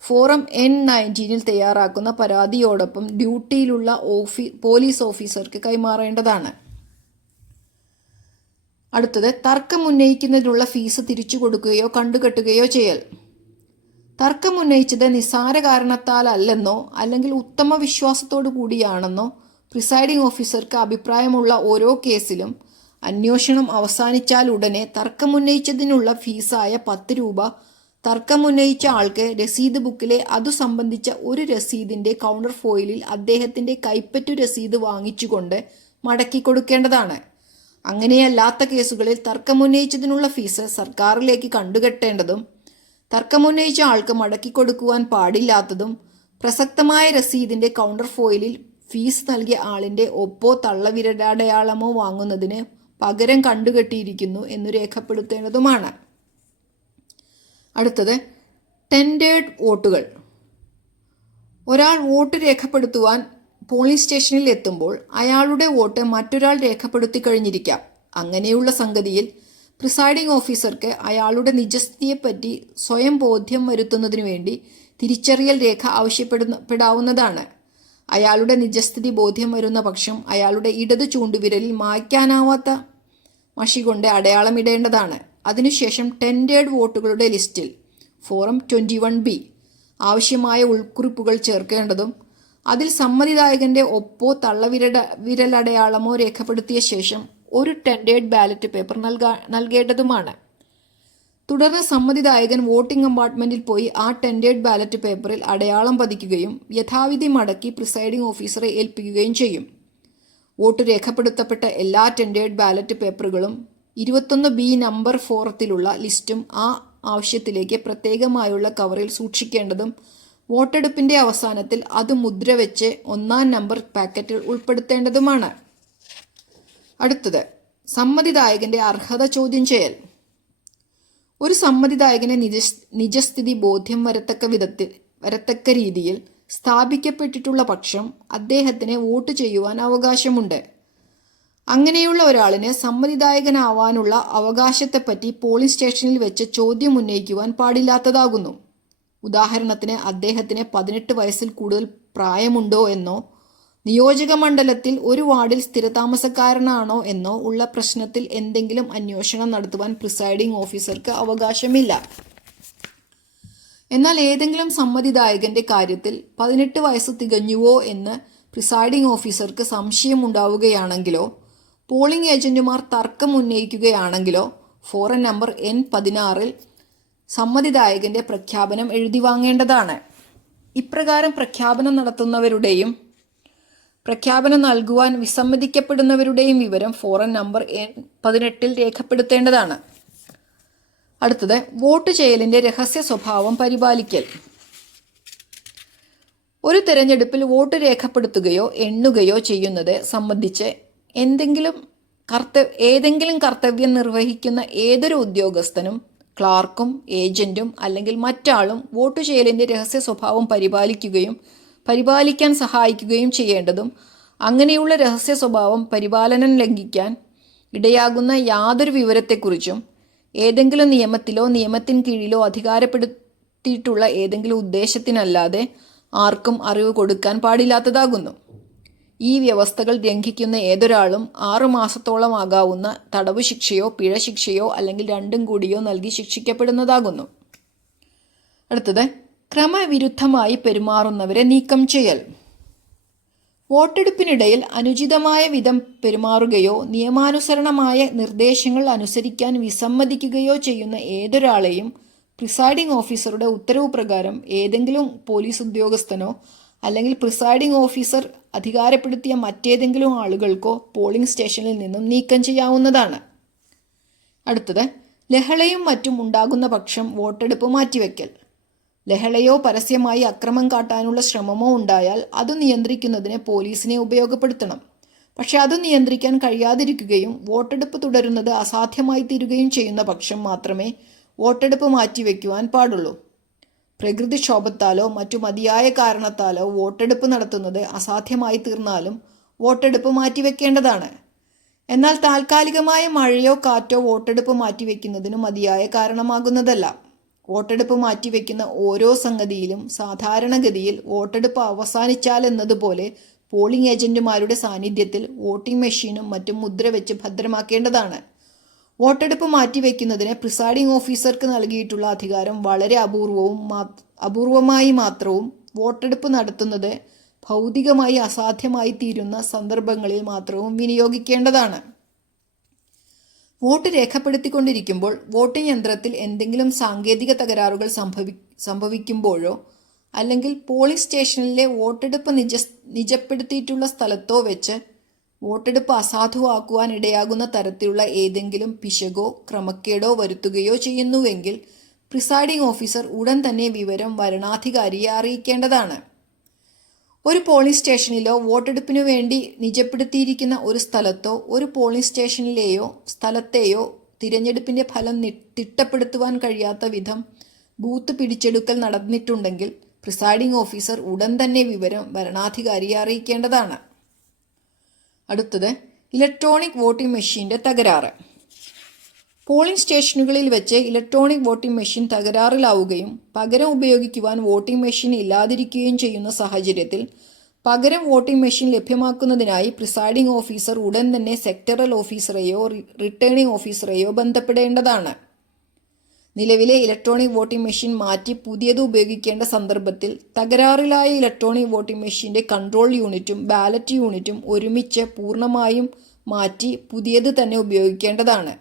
ഫോറം N19 തയ്യാറാക്കുന്ന പരാതിയോടൊപ്പം ഡ്യൂട്ടിയിലുള്ള പോലീസ് ഓഫീസർക്ക് കൈമാറേണ്ടതാണ്. അടുത്തത് തർക്കം ഉന്നയിക്കുന്നതിനുള്ള ഫീസ് തിരിച്ചു കൊടുക്കുകയോ കണ്ടുകെട്ടുകയോ ചെയ്യൽ. തർക്കം ഉന്നയിച്ചത് നിസ്സാര കാരണത്താലല്ലെന്നോ അല്ലെങ്കിൽ ഉത്തമ വിശ്വാസത്തോടു കൂടിയാണെന്നോ പ്രിസൈഡിംഗ് ഓഫീസർക്ക് അഭിപ്രായമുള്ള ഓരോ കേസിലും അന്വേഷണം അവസാനിച്ചാൽ ഉടനെ തർക്കമുന്നയിച്ചതിനുള്ള ഫീസായ 10 രൂപ തർക്കമുന്നയിച്ച ആൾക്ക് രസീത് ബുക്കിലെ അതു സംബന്ധിച്ച ഒരു രസീതിന്റെ കൗണ്ടർ ഫോയിലിൽ അദ്ദേഹത്തിന്റെ കൈപ്പറ്റു രസീത് വാങ്ങിച്ചുകൊണ്ട് മടക്കി കൊടുക്കേണ്ടതാണ്. അങ്ങനെയല്ലാത്ത കേസുകളിൽ തർക്കമുന്നയിച്ചതിനുള്ള ഫീസ് സർക്കാരിലേക്ക് കണ്ടുകെട്ടേണ്ടതും തർക്കമുന്നയിച്ച ആൾക്ക് മടക്കിക്കൊടുക്കുവാൻ പാടില്ലാത്തതും പ്രസക്തമായ രസീതിന്റെ കൗണ്ടർ ഫോയിലിൽ ഫീസ് നൽകിയ ആളിന്റെ ഒപ്പോ തള്ളവിരലടയാളമോ വാങ്ങുന്നതിന് പകരം കണ്ടുകെട്ടിയിരിക്കുന്നു എന്നു രേഖപ്പെടുത്തേണ്ടതുമാണ്. അടുത്തത് ടെൻഡേർഡ് വോട്ടുകൾ. ഒരാൾ വോട്ട് രേഖപ്പെടുത്തുവാൻ പോളിംഗ് സ്റ്റേഷനിൽ എത്തുമ്പോൾ അയാളുടെ വോട്ട് മറ്റൊരാൾ രേഖപ്പെടുത്തി കഴിഞ്ഞിരിക്കാം. അങ്ങനെയുള്ള സംഗതിയിൽ പ്രിസൈഡിംഗ് ഓഫീസർക്ക് അയാളുടെ നിജസ്ഥിതിയെപ്പറ്റി സ്വയം ബോധ്യം വരുത്തുന്നതിനു വേണ്ടി തിരിച്ചറിയൽ രേഖ ആവശ്യപ്പെടാവുന്നതാണ്. അയാളുടെ നിജസ്ഥിതി ബോധ്യം വരുന്ന പക്ഷം അയാളുടെ ഇടതു ചൂണ്ടുവിരലിൽ മായ്ക്കാനാവാത്ത മഷി കൊണ്ട് അടയാളമിടേണ്ടതാണ്. അതിനുശേഷം ടെൻഡേർഡ് വോട്ടുകളുടെ ലിസ്റ്റിൽ ഫോറം 21B ആവശ്യമായ ഉൾക്കുറിപ്പുകൾ ചേർക്കേണ്ടതും അതിൽ സമ്മതിദായകന്റെ ഒപ്പോ തള്ളവിരലടയാളമോ രേഖപ്പെടുത്തിയ ശേഷം ഒരു ടെൻഡേർഡ് ബാലറ്റ് പേപ്പർ നൽകേണ്ടതുമാണ്. തുടർന്ന് സമ്മതിദായകൻ വോട്ടിംഗ് കമ്പാർട്ട്മെന്റിൽ പോയി ആ ടെൻഡേർഡ് ബാലറ്റ് പേപ്പറിൽ അടയാളം പതിക്കുകയും യഥാവിധി മടക്കി പ്രിസൈഡിംഗ് ഓഫീസറെ ഏൽപ്പിക്കുകയും ചെയ്യും. വോട്ട് രേഖപ്പെടുത്തപ്പെട്ട എല്ലാ ടെൻഡേർഡ് ബാലറ്റ് പേപ്പറുകളും 21B നമ്പർ ഫോറത്തിലുള്ള ലിസ്റ്റും ആ ആവശ്യത്തിലേക്ക് പ്രത്യേകമായുള്ള കവറിൽ സൂക്ഷിക്കേണ്ടതും വോട്ടെടുപ്പിന്റെ അവസാനത്തിൽ അത് മുദ്രവെച്ച് 1-ാം നമ്പർ പാക്കറ്റിൽ ഉൾപ്പെടുത്തേണ്ടതുമാണ്. അടുത്തത് സമ്മതിദായകന്റെ അർഹത ചോദ്യം ചെയ്യൽ. ഒരു സമ്മതിദായകനെ നിജസ്ഥിതി ബോധ്യം വരത്തക്ക രീതിയിൽ സ്ഥാപിക്കപ്പെട്ടിട്ടുള്ള പക്ഷം അദ്ദേഹത്തിന് വോട്ട് ചെയ്യുവാൻ അവകാശമുണ്ട്. അങ്ങനെയുള്ള ഒരാളിന് സമ്മതിദായകനാവാനുള്ള അവകാശത്തെപ്പറ്റി പോളിംഗ് സ്റ്റേഷനിൽ വെച്ച് ചോദ്യം ഉന്നയിക്കുവാൻ പാടില്ലാത്തതാകുന്നു. ഉദാഹരണത്തിന് അദ്ദേഹത്തിന് 18 വയസ്സിൽ കൂടുതൽ പ്രായമുണ്ടോ എന്നോ നിയോജക മണ്ഡലത്തിൽ ഒരു വാർഡിൽ സ്ഥിരതാമസക്കാരനാണോ എന്നോ ഉള്ള പ്രശ്നത്തിൽ എന്തെങ്കിലും അന്വേഷണം നടത്തുവാൻ പ്രിസൈഡിംഗ് ഓഫീസർക്ക് അവകാശമില്ല. എന്നാൽ ഏതെങ്കിലും സമ്മതിദായകന്റെ കാര്യത്തിൽ 18 വയസ്സ് തികഞ്ഞുവോ എന്ന് പ്രിസൈഡിംഗ് ഓഫീസർക്ക് സംശയമുണ്ടാവുകയാണെങ്കിലോ പോളിംഗ് ഏജന്റുമാർ തർക്കം ഉന്നയിക്കുകയാണെങ്കിലോ ഫോറം നമ്പർ N16 സമ്മതിദായകന്റെ പ്രഖ്യാപനം എഴുതി വാങ്ങേണ്ടതാണ്. ഇപ്രകാരം പ്രഖ്യാപനം നടത്തുന്നവരുടെയും പ്രഖ്യാപനം നൽകുവാൻ വിസമ്മതിക്കപ്പെടുന്നവരുടെയും വിവരം ഫോറം നമ്പർ N18 രേഖപ്പെടുത്തേണ്ടതാണ്. അടുത്തത് വോട്ട് ചെയ്യലിന്റെ രഹസ്യ സ്വഭാവം പരിപാലിക്കൽ. ഒരു തെരഞ്ഞെടുപ്പിൽ വോട്ട് രേഖപ്പെടുത്തുകയോ എണ്ണുകയോ ചെയ്യുന്നത് സംബന്ധിച്ച് ഏതെങ്കിലും കർത്തവ്യം നിർവഹിക്കുന്ന ഏതൊരു ഉദ്യോഗസ്ഥനും ക്ലാർക്കും ഏജന്റും അല്ലെങ്കിൽ മറ്റാളും വോട്ട് ചെയ്യലിന്റെ രഹസ്യ സ്വഭാവം പരിപാലിക്കാൻ സഹായിക്കുകയും ചെയ്യേണ്ടതും അങ്ങനെയുള്ള രഹസ്യ സ്വഭാവം പരിപാലനം ലംഘിക്കാൻ ഇടയാകുന്ന യാതൊരു വിവരത്തെക്കുറിച്ചും ഏതെങ്കിലും നിയമത്തിലോ നിയമത്തിന് കീഴിലോ അധികാരപ്പെടുത്തിയിട്ടുള്ള ഏതെങ്കിലും ഉദ്ദേശത്തിനല്ലാതെ ആർക്കും അറിവ് കൊടുക്കാൻ പാടില്ലാത്തതാകുന്നു. ഈ വ്യവസ്ഥകൾ ലംഘിക്കുന്ന ഏതൊരാളും 6 മാസത്തോളം ആകാവുന്ന തടവ് ശിക്ഷയോ പിഴ ശിക്ഷയോ അല്ലെങ്കിൽ രണ്ടും കൂടിയോ നൽകി ശിക്ഷിക്കപ്പെടുന്നതാകുന്നു. അടുത്തത് ക്രമവിരുദ്ധമായി പെരുമാറുന്നവരെ നീക്കം ചെയ്യൽ. വോട്ടെടുപ്പിനിടയിൽ അനുചിതമായ വിധം പെരുമാറുകയോ നിയമാനുസരണമായ നിർദ്ദേശങ്ങൾ അനുസരിക്കാൻ വിസമ്മതിക്കുകയോ ചെയ്യുന്ന ഏതൊരാളെയും പ്രിസൈഡിംഗ് ഓഫീസറുടെ ഉത്തരവ് പ്രകാരം ഏതെങ്കിലും പോലീസ് ഉദ്യോഗസ്ഥനോ അല്ലെങ്കിൽ പ്രിസൈഡിംഗ് ഓഫീസർ അധികാരപ്പെടുത്തിയ മറ്റേതെങ്കിലും ആളുകൾക്കോ പോളിംഗ് സ്റ്റേഷനിൽ നിന്നും നീക്കം ചെയ്യാവുന്നതാണ്. അടുത്തത് ലഹളയും മറ്റും ഉണ്ടാകുന്ന പക്ഷം വോട്ടെടുപ്പ് മാറ്റിവെക്കൽ. ലഹളയോ പരസ്യമായി അക്രമം കാട്ടാനുള്ള ശ്രമമോ ഉണ്ടായാൽ അത് നിയന്ത്രിക്കുന്നതിന് പോലീസിനെ ഉപയോഗപ്പെടുത്തണം. പക്ഷെ അത് നിയന്ത്രിക്കാൻ കഴിയാതിരിക്കുകയും വോട്ടെടുപ്പ് തുടരുന്നത് അസാധ്യമായി തീരുകയും ചെയ്യുന്ന പക്ഷം മാത്രമേ വോട്ടെടുപ്പ് മാറ്റിവെക്കുവാൻ പാടുള്ളൂ. പ്രകൃതിക്ഷോഭത്താലോ മറ്റു മതിയായ കാരണത്താലോ വോട്ടെടുപ്പ് നടത്തുന്നത് അസാധ്യമായി തീർന്നാലും വോട്ടെടുപ്പ് മാറ്റിവെക്കേണ്ടതാണ്. എന്നാൽ താൽക്കാലികമായ മഴയോ കാറ്റോ വോട്ടെടുപ്പ് മാറ്റിവെക്കുന്നതിന് മതിയായ കാരണമാകുന്നതല്ല. വോട്ടെടുപ്പ് മാറ്റിവെക്കുന്ന ഓരോ സംഗതിയിലും സാധാരണഗതിയിൽ വോട്ടെടുപ്പ് അവസാനിച്ചാലെന്നതുപോലെ പോളിംഗ് ഏജന്റുമാരുടെ സാന്നിധ്യത്തിൽ വോട്ടിംഗ് മെഷീനും മറ്റും മുദ്രവെച്ച് ഭദ്രമാക്കേണ്ടതാണ്. വോട്ടെടുപ്പ് മാറ്റിവെക്കുന്നതിന് പ്രിസൈഡിംഗ് ഓഫീസർക്ക് നൽകിയിട്ടുള്ള അധികാരം വളരെ അപൂർവമായി മാത്രവും വോട്ടെടുപ്പ് നടത്തുന്നത് ഭൗതികമായി അസാധ്യമായി തീരുന്ന സന്ദർഭങ്ങളിൽ മാത്രവും വിനിയോഗിക്കേണ്ടതാണ്. വോട്ട് രേഖപ്പെടുത്തിക്കൊണ്ടിരിക്കുമ്പോൾ വോട്ടിംഗ് യന്ത്രത്തിൽ എന്തെങ്കിലും സാങ്കേതിക തകരാറുകൾ സംഭവിക്കുമ്പോഴോ അല്ലെങ്കിൽ പോളിംഗ് സ്റ്റേഷനിലെ വോട്ടെടുപ്പ് നിജപ്പെടുത്തിയിട്ടുള്ള സ്ഥലത്തോ വെച്ച് വോട്ടെടുപ്പ് അസാധുവാക്കുവാൻ ഇടയാകുന്ന തരത്തിലുള്ള ഏതെങ്കിലും പിശകോ ക്രമക്കേടോ വരുത്തുകയോ ചെയ്യുന്നുവെങ്കിൽ പ്രിസൈഡിംഗ് ഓഫീസർ ഉടൻ തന്നെ വിവരം വരണാധികാരിയെ അറിയിക്കേണ്ടതാണ്. ഒരു പോളിംഗ് സ്റ്റേഷനിലോ വോട്ടെടുപ്പിനു വേണ്ടി നിജപ്പെടുത്തിയിരിക്കുന്ന ഒരു സ്ഥലത്തോ ഒരു പോളിംഗ് സ്റ്റേഷനിലെയോ സ്ഥലത്തെയോ തിരഞ്ഞെടുപ്പിന്റെ ഫലം തിട്ടപ്പെടുത്തുവാൻ കഴിയാത്ത വിധം ബൂത്ത് പിടിച്ചെടുക്കൽ നടന്നിട്ടുണ്ടെങ്കിൽ പ്രിസൈഡിംഗ് ഓഫീസർ ഉടൻ തന്നെ വിവരം വരണാധികാരിയെ അറിയിക്കേണ്ടതാണ്. അടുത്തത് ഇലക്ട്രോണിക് വോട്ടിംഗ് മെഷീന്റെ തകരാറ്. പോളിംഗ് സ്റ്റേഷനുകളിൽ വെച്ച് ഇലക്ട്രോണിക് വോട്ടിംഗ് മെഷീൻ തകരാറിലാവുകയും പകരം ഉപയോഗിക്കുവാൻ വോട്ടിംഗ് മെഷീൻ ഇല്ലാതിരിക്കുകയും ചെയ്യുന്ന സാഹചര്യത്തിൽ പകരം വോട്ടിംഗ് മെഷീൻ ലഭ്യമാക്കുന്നതിനായി പ്രിസൈഡിംഗ് ഓഫീസർ ഉടൻ തന്നെ സെക്ടറൽ ഓഫീസറെയോ റിട്ടേണിംഗ് ഓഫീസറെയോ ബന്ധപ്പെടേണ്ടതാണ്. നിലവിലെ ഇലക്ട്രോണിക് വോട്ടിംഗ് മെഷീൻ മാറ്റി പുതിയത് ഉപയോഗിക്കേണ്ട സന്ദർഭത്തിൽ തകരാറിലായ ഇലക്ട്രോണിക് വോട്ടിംഗ് മെഷീന്റെ കൺട്രോൾ യൂണിറ്റും ബാലറ്റ് യൂണിറ്റും ഒരുമിച്ച് പൂർണ്ണമായും മാറ്റി പുതിയത് തന്നെ ഉപയോഗിക്കേണ്ടതാണ്.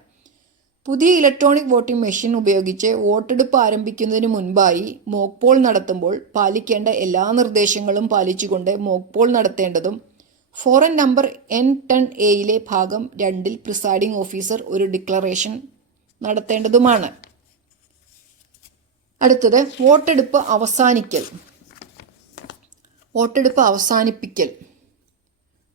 പുതിയ ഇലക്ട്രോണിക് വോട്ടിംഗ് മെഷീൻ ഉപയോഗിച്ച് വോട്ടെടുപ്പ് ആരംഭിക്കുന്നതിന് മുൻപായി മോക്ക് പോൾ നടത്തുമ്പോൾ പാലിക്കേണ്ട എല്ലാ നിർദ്ദേശങ്ങളും പാലിച്ചുകൊണ്ട് മോക്ക് പോൾ നടത്തേണ്ടതും ഫോറം നമ്പർ N10A ഭാഗം 2 പ്രിസൈഡിംഗ് ഓഫീസർ ഒരു ഡിക്ലറേഷൻ നടത്തേണ്ടതുമാണ്. അടുത്തത് വോട്ടെടുപ്പ് അവസാനിപ്പിക്കൽ.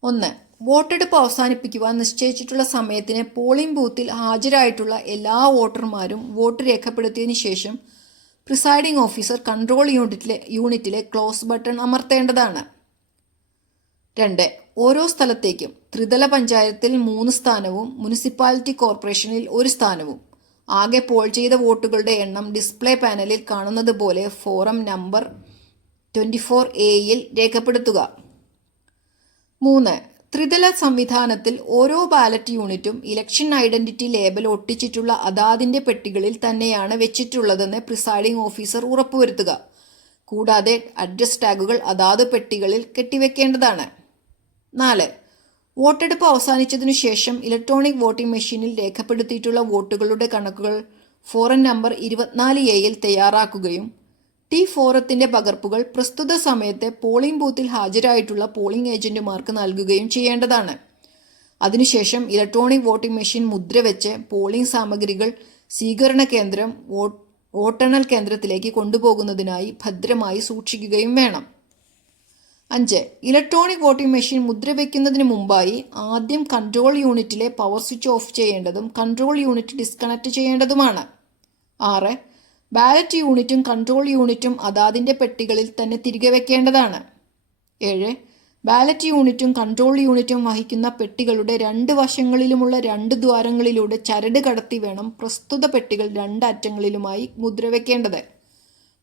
1. വോട്ടെടുപ്പ് അവസാനിപ്പിക്കുവാൻ നിശ്ചയിച്ചിട്ടുള്ള സമയത്തിന് പോളിംഗ് ബൂത്തിൽ ഹാജരായിട്ടുള്ള എല്ലാ വോട്ടർമാരും വോട്ട് രേഖപ്പെടുത്തിയതിനു ശേഷം പ്രിസൈഡിംഗ് ഓഫീസർ കൺട്രോൾ യൂണിറ്റിലെ ക്ലോസ് ബട്ടൺ അമർത്തേണ്ടതാണ്. 2. ഓരോ സ്ഥലത്തേക്കും ത്രിതല പഞ്ചായത്തിൽ 3 സ്ഥാനവും മുനിസിപ്പാലിറ്റി കോർപ്പറേഷനിൽ 1 സ്ഥാനവും ആകെ പോൾ ചെയ്ത വോട്ടുകളുടെ എണ്ണം ഡിസ്പ്ലേ പാനലിൽ കാണുന്നത് പോലെ ഫോറം നമ്പർ 24A രേഖപ്പെടുത്തുക. 3. ത്രിതല സംവിധാനത്തിൽ ഓരോ ബാലറ്റ് യൂണിറ്റും ഇലക്ഷൻ ഐഡന്റിറ്റി ലേബൽ ഒട്ടിച്ചിട്ടുള്ള അതാതിന്റെ പെട്ടികളിൽ തന്നെയാണ് വെച്ചിട്ടുള്ളതെന്ന് പ്രിസൈഡിംഗ് ഓഫീസർ ഉറപ്പുവരുത്തുക. കൂടാതെ അഡ്രസ് ടാഗുകൾ അതാത് പെട്ടികളിൽ കെട്ടിവെക്കേണ്ടതാണ്. 4. വോട്ടെടുപ്പ് അവസാനിച്ചതിനു ശേഷം ഇലക്ട്രോണിക് വോട്ടിംഗ് മെഷീനിൽ രേഖപ്പെടുത്തിയിട്ടുള്ള വോട്ടുകളുടെ കണക്കുകൾ ഫോറം നമ്പർ 24A തയ്യാറാക്കുകയും ടി ഫോറത്തിന്റെ പകർപ്പുകൾ പ്രസ്തുത സമയത്ത് പോളിംഗ് ബൂത്തിൽ ഹാജരായിട്ടുള്ള പോളിംഗ് ഏജന്റുമാർക്ക് നൽകുകയും ചെയ്യേണ്ടതാണ്. അതിനുശേഷം ഇലക്ട്രോണിക് വോട്ടിംഗ് മെഷീൻ മുദ്രവെച്ച് പോളിംഗ് സാമഗ്രികൾ സ്വീകരണ കേന്ദ്രം, വോട്ടെണ്ണൽ കേന്ദ്രത്തിലേക്ക് കൊണ്ടുപോകുന്നതിനായി ഭദ്രമായി സൂക്ഷിക്കുകയും വേണം. 5. ഇലക്ട്രോണിക് വോട്ടിംഗ് മെഷീൻ മുദ്രവെക്കുന്നതിന് മുമ്പായി ആദ്യം കൺട്രോൾ യൂണിറ്റിലെ പവർ സ്വിച്ച് ഓഫ് ചെയ്യേണ്ടതും കൺട്രോൾ യൂണിറ്റ് ഡിസ്കണക്ട് ചെയ്യേണ്ടതുമാണ്. 6. ബാലറ്റ് യൂണിറ്റും കൺട്രോൾ യൂണിറ്റും അതാതിൻ്റെ പെട്ടികളിൽ തന്നെ തിരികെ വെക്കേണ്ടതാണ്. 7. ബാലറ്റ് യൂണിറ്റും കൺട്രോൾ യൂണിറ്റും വഹിക്കുന്ന പെട്ടികളുടെ 2 വശങ്ങളിലുമുള്ള 2 ദ്വാരങ്ങളിലൂടെ ചരട് കടത്തി വേണം പ്രസ്തുത പെട്ടികൾ 2 അറ്റങ്ങളിലുമായി മുദ്രവെക്കേണ്ടത്.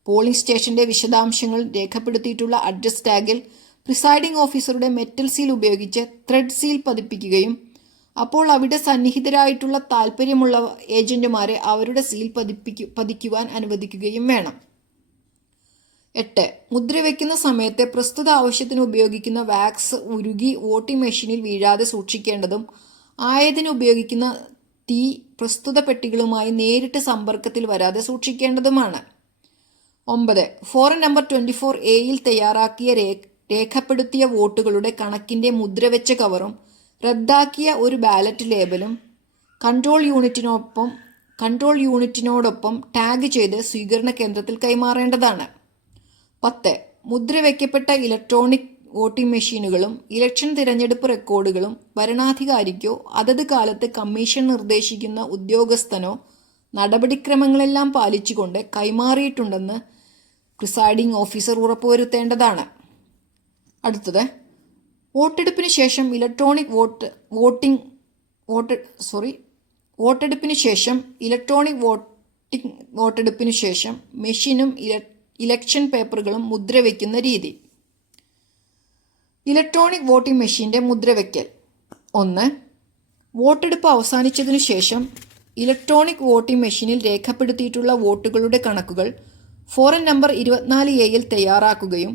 പോളിംഗ് സ്റ്റേഷന്റെ വിശദാംശങ്ങൾ രേഖപ്പെടുത്തിയിട്ടുള്ള അഡ്രസ് ടാഗിൽ പ്രിസൈഡിംഗ് ഓഫീസറുടെ മെറ്റൽ സീൽ ഉപയോഗിച്ച് ത്രെഡ് സീൽ പതിപ്പിക്കുകയും അപ്പോൾ അവിടെ സന്നിഹിതരായിട്ടുള്ള താൽപ്പര്യമുള്ള ഏജന്റുമാരെ അവരുടെ സീൽ പതിക്കുവാൻ അനുവദിക്കുകയും വേണം. 8. മുദ്രവെക്കുന്ന സമയത്ത് പ്രസ്തുത ആവശ്യത്തിന് ഉപയോഗിക്കുന്ന വാക്സ് ഉരുകി വോട്ടിംഗ് മെഷീനിൽ വീഴാതെ സൂക്ഷിക്കേണ്ടതും ആയതിന് ഉപയോഗിക്കുന്ന തീ പ്രസ്തുത പെട്ടികളുമായി നേരിട്ട് സമ്പർക്കത്തിൽ വരാതെ സൂക്ഷിക്കേണ്ടതുമാണ്. 9. ഫോറം നമ്പർ 24A തയ്യാറാക്കിയ രേഖപ്പെടുത്തിയ വോട്ടുകളുടെ കണക്കിന്റെ മുദ്രവെച്ച കവറും റദ്ദാക്കിയ ഒരു ബാലറ്റ് ലേബലും കൺട്രോൾ യൂണിറ്റിനോടൊപ്പം ടാഗ് ചെയ്ത് സ്വീകരണ കേന്ദ്രത്തിൽ കൈമാറേണ്ടതാണ്. 10. മുദ്രവെക്കപ്പെട്ട ഇലക്ട്രോണിക് വോട്ടിംഗ് മെഷീനുകളും ഇലക്ഷൻ തിരഞ്ഞെടുപ്പ് റെക്കോർഡുകളും വരണാധികാരിക്കോ അതത് കാലത്ത് കമ്മീഷൻ നിർദ്ദേശിക്കുന്ന ഉദ്യോഗസ്ഥനോ നടപടിക്രമങ്ങളെല്ലാം പാലിച്ചുകൊണ്ട് കൈമാറിയിട്ടുണ്ടെന്ന് പ്രിസൈഡിംഗ് ഓഫീസർ ഉറപ്പുവരുത്തേണ്ടതാണ്. അടുത്തത്, വോട്ടെടുപ്പിന് ശേഷം വോട്ടെടുപ്പിന് ശേഷം മെഷീനും ഇലക്ഷൻ പേപ്പറുകളും മുദ്രവെക്കുന്ന രീതി. ഇലക്ട്രോണിക് വോട്ടിംഗ് മെഷീന്റെ മുദ്രവെക്കൽ. 1. വോട്ടെടുപ്പ് അവസാനിച്ചതിനു ശേഷം ഇലക്ട്രോണിക് വോട്ടിംഗ് മെഷീനിൽ രേഖപ്പെടുത്തിയിട്ടുള്ള വോട്ടുകളുടെ കണക്കുകൾ ഫോറം നമ്പർ 24A തയ്യാറാക്കുകയും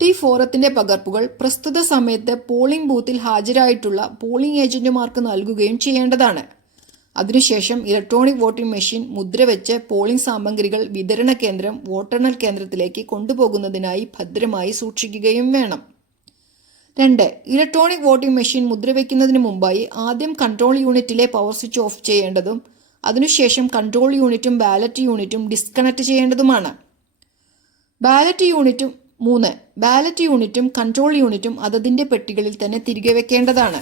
ടി ഫോറത്തിന്റെ പകർപ്പുകൾ പ്രസ്തുത സമയത്ത് പോളിംഗ് ബൂത്തിൽ ഹാജരായിട്ടുള്ള പോളിംഗ് ഏജന്റുമാർക്ക് നൽകുകയും ചെയ്യേണ്ടതാണ്. അതിനുശേഷം ഇലക്ട്രോണിക് വോട്ടിംഗ് മെഷീൻ മുദ്രവെച്ച് പോളിംഗ് സാമഗ്രികൾ വിതരണ കേന്ദ്രം, വോട്ടെണ്ണൽ കേന്ദ്രത്തിലേക്ക് കൊണ്ടുപോകുന്നതിനായി ഭദ്രമായി സൂക്ഷിക്കുകയും വേണം. 2. ഇലക്ട്രോണിക് വോട്ടിംഗ് മെഷീൻ മുദ്രവെക്കുന്നതിന് മുമ്പായി ആദ്യം കൺട്രോൾ യൂണിറ്റിലെ പവർ സ്വിച്ച് ഓഫ് ചെയ്യേണ്ടതും അതിനുശേഷം കൺട്രോൾ യൂണിറ്റും ബാലറ്റ് യൂണിറ്റും ഡിസ്കണക്ട് ചെയ്യേണ്ടതുമാണ്. 3. ബാലറ്റ് യൂണിറ്റും കൺട്രോൾ യൂണിറ്റും അതതിൻ്റെ പെട്ടികളിൽ തന്നെ തിരികെ വെക്കേണ്ടതാണ്.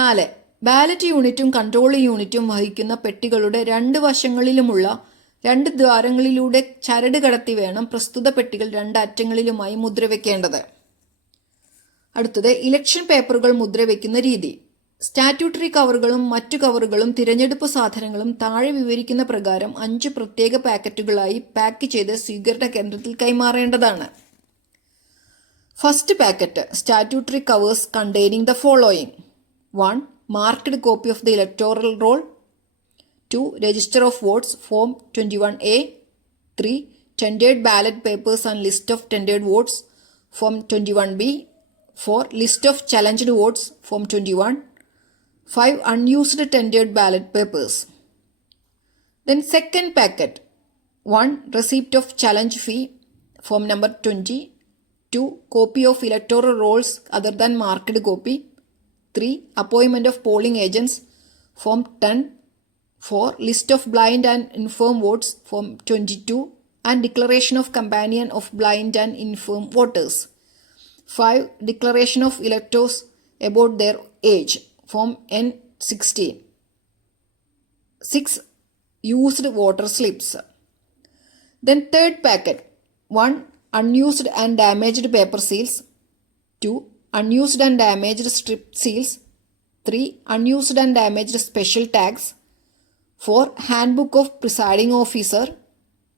4. ബാലറ്റ് യൂണിറ്റും കൺട്രോൾ യൂണിറ്റും വഹിക്കുന്ന പെട്ടികളുടെ 2 വശങ്ങളിലുമുള്ള 2 ദ്വാരങ്ങളിലൂടെ ചരട് കടത്തി വേണം പ്രസ്തുത പെട്ടികൾ 2 അറ്റങ്ങളിലുമായി മുദ്രവെക്കേണ്ടത്. അടുത്തത്, ഇലക്ഷൻ പേപ്പറുകൾ മുദ്രവെക്കുന്ന രീതി. സ്റ്റാറ്റ്യൂട്ടറി കവറുകളും മറ്റു കവറുകളും തിരഞ്ഞെടുപ്പ് സാധനങ്ങളും താഴെ വിവരിക്കുന്ന പ്രകാരം 5 പ്രത്യേക പാക്കറ്റുകളായി പാക്ക് ചെയ്ത് സ്വീകരണ കേന്ദ്രത്തിൽ കൈമാറേണ്ടതാണ്. First packet, statutory covers containing the following: 1. Marked copy of the electoral roll. 2. Register of votes form 21A. 3. tendered ballot papers and list of tendered votes form 21B. 4. list of challenged votes form 21. 5. unused tendered ballot papers. Then second packet: 1. receipt of challenge fee form number 20. 2. copy of electoral rolls other than marked copy. 3. appointment of polling agents form 10. 4. list of blind and infirm votes form 22 and declaration of companion of blind and infirm voters. 5. declaration of electors about their age form N16. 6. used voter slips. Then third packet: 1. unused and damaged paper seals. 2. unused and damaged strip seals. 3. unused and damaged special tags. 4. handbook of presiding officer.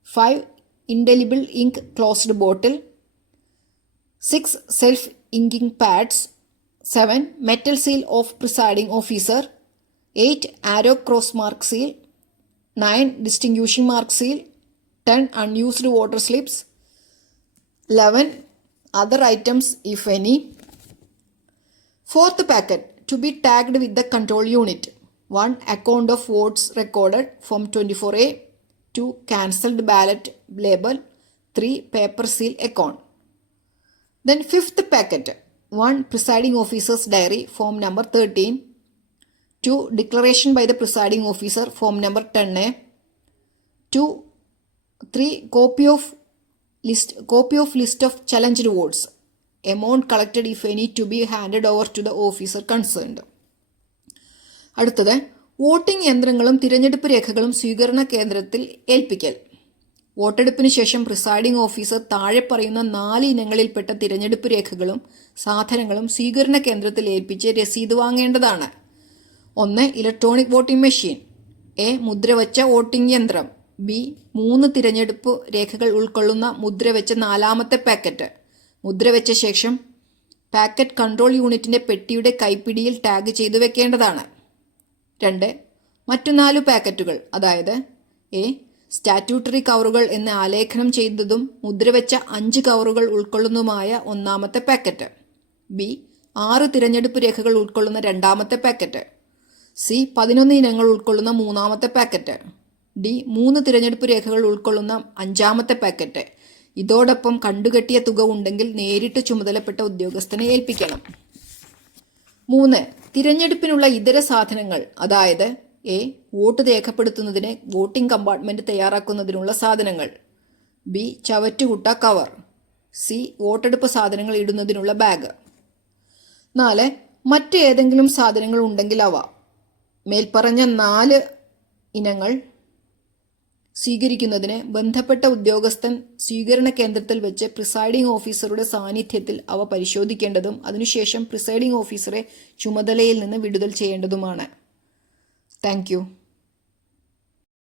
5. indelible ink closed bottle. 6. self-inking pads. 7. metal seal of presiding officer. 8. arrow cross mark seal. 9. distinguishing mark seal. 10. unused voter slips. 11. other items if any. Fourth packet to be tagged with the control unit. 1. Account of votes recorded from 24A. 2. Cancelled ballot label. 3. Paper seal account. Then fifth packet. 1. Presiding officer's diary form number 13. 2. Declaration by the presiding officer form number 10A. 3. Copy of list of challenged votes. Amount collected if any to be handed over to the officer concerned. അടുത്തത് voting യന്ത്രങ്ങളും തിരഞ്ഞെടുപ്പ് രേഖകളും സ്വീകരണ കേന്ദ്രത്തിൽ ഏൽപ്പിക്കൽ. വോട്ടെടുപ്പിന് ശേഷം presiding officer താഴെ പറയുന്ന 4 ഇനങ്ങളിൽപ്പെട്ട തിരഞ്ഞെടുപ്പ് രേഖകളും സാധനങ്ങളും സ്വീകരണ കേന്ദ്രത്തിൽ ഏൽപ്പിച്ച് രസീത് വാങ്ങേണ്ടതാണ്. 1. Electronic voting machine. എ. മുദ്രവച്ച വോട്ടിംഗ് യന്ത്രം. ബി. 3 തിരഞ്ഞെടുപ്പ് രേഖകൾ ഉൾക്കൊള്ളുന്ന മുദ്രവെച്ച 4ാമത്തെ പാക്കറ്റ്. മുദ്രവെച്ച ശേഷം പാക്കറ്റ് കൺട്രോൾ യൂണിറ്റിൻ്റെ പെട്ടിയുടെ കൈപ്പിടിയിൽ ടാഗ് ചെയ്തു വെക്കേണ്ടതാണ്. 2. മറ്റു 4 പാക്കറ്റുകൾ, അതായത് എ. സ്റ്റാറ്റ്യൂട്ടറി കവറുകൾ എന്ന് ആലേഖനം ചെയ്തതും മുദ്രവെച്ച 5 കവറുകൾ ഉൾക്കൊള്ളുന്നതുമായ 1ാമത്തെ പാക്കറ്റ്. ബി. 6 തിരഞ്ഞെടുപ്പ് രേഖകൾ ഉൾക്കൊള്ളുന്ന 2ാമത്തെ പാക്കറ്റ്. സി. 11 ഇനങ്ങൾ ഉൾക്കൊള്ളുന്ന 3ാമത്തെ പാക്കറ്റ്. ഡി. 3 തിരഞ്ഞെടുപ്പ് രേഖകൾ ഉൾക്കൊള്ളുന്ന 5ാമത്തെ പാക്കറ്റ്. ഇതോടൊപ്പം കണ്ടുകെട്ടിയ തുക ഉണ്ടെങ്കിൽ നേരിട്ട് ചുമതലപ്പെട്ട ഉദ്യോഗസ്ഥനെ ഏൽപ്പിക്കണം. 3. തിരഞ്ഞെടുപ്പിനുള്ള ഇതര സാധനങ്ങൾ, അതായത് എ. വോട്ട് രേഖപ്പെടുത്തുന്നതിന് വോട്ടിംഗ് കമ്പാർട്ട്മെന്റ് തയ്യാറാക്കുന്നതിനുള്ള സാധനങ്ങൾ. ബി. ചവറ്റുകുട്ട കവർ. സി. വോട്ടെടുപ്പ് സാധനങ്ങൾ ഇടുന്നതിനുള്ള ബാഗ്. 4. മറ്റ് ഏതെങ്കിലും സാധനങ്ങൾ ഉണ്ടെങ്കിൽ അവ. മേൽപ്പറഞ്ഞ 4 ഇനങ്ങൾ സ്വീകരിക്കുന്നതിന് ബന്ധപ്പെട്ട ഉദ്യോഗസ്ഥൻ സ്വീകരണ കേന്ദ്രത്തിൽ വെച്ച് പ്രിസൈഡിംഗ് ഓഫീസറുടെ സാന്നിധ്യത്തിൽ അവ പരിശോധിക്കേണ്ടതും അതിനുശേഷം പ്രിസൈഡിംഗ് ഓഫീസറെ ചുമതലയിൽ നിന്ന് വിടുതൽ ചെയ്യേണ്ടതുമാണ്. Thank you.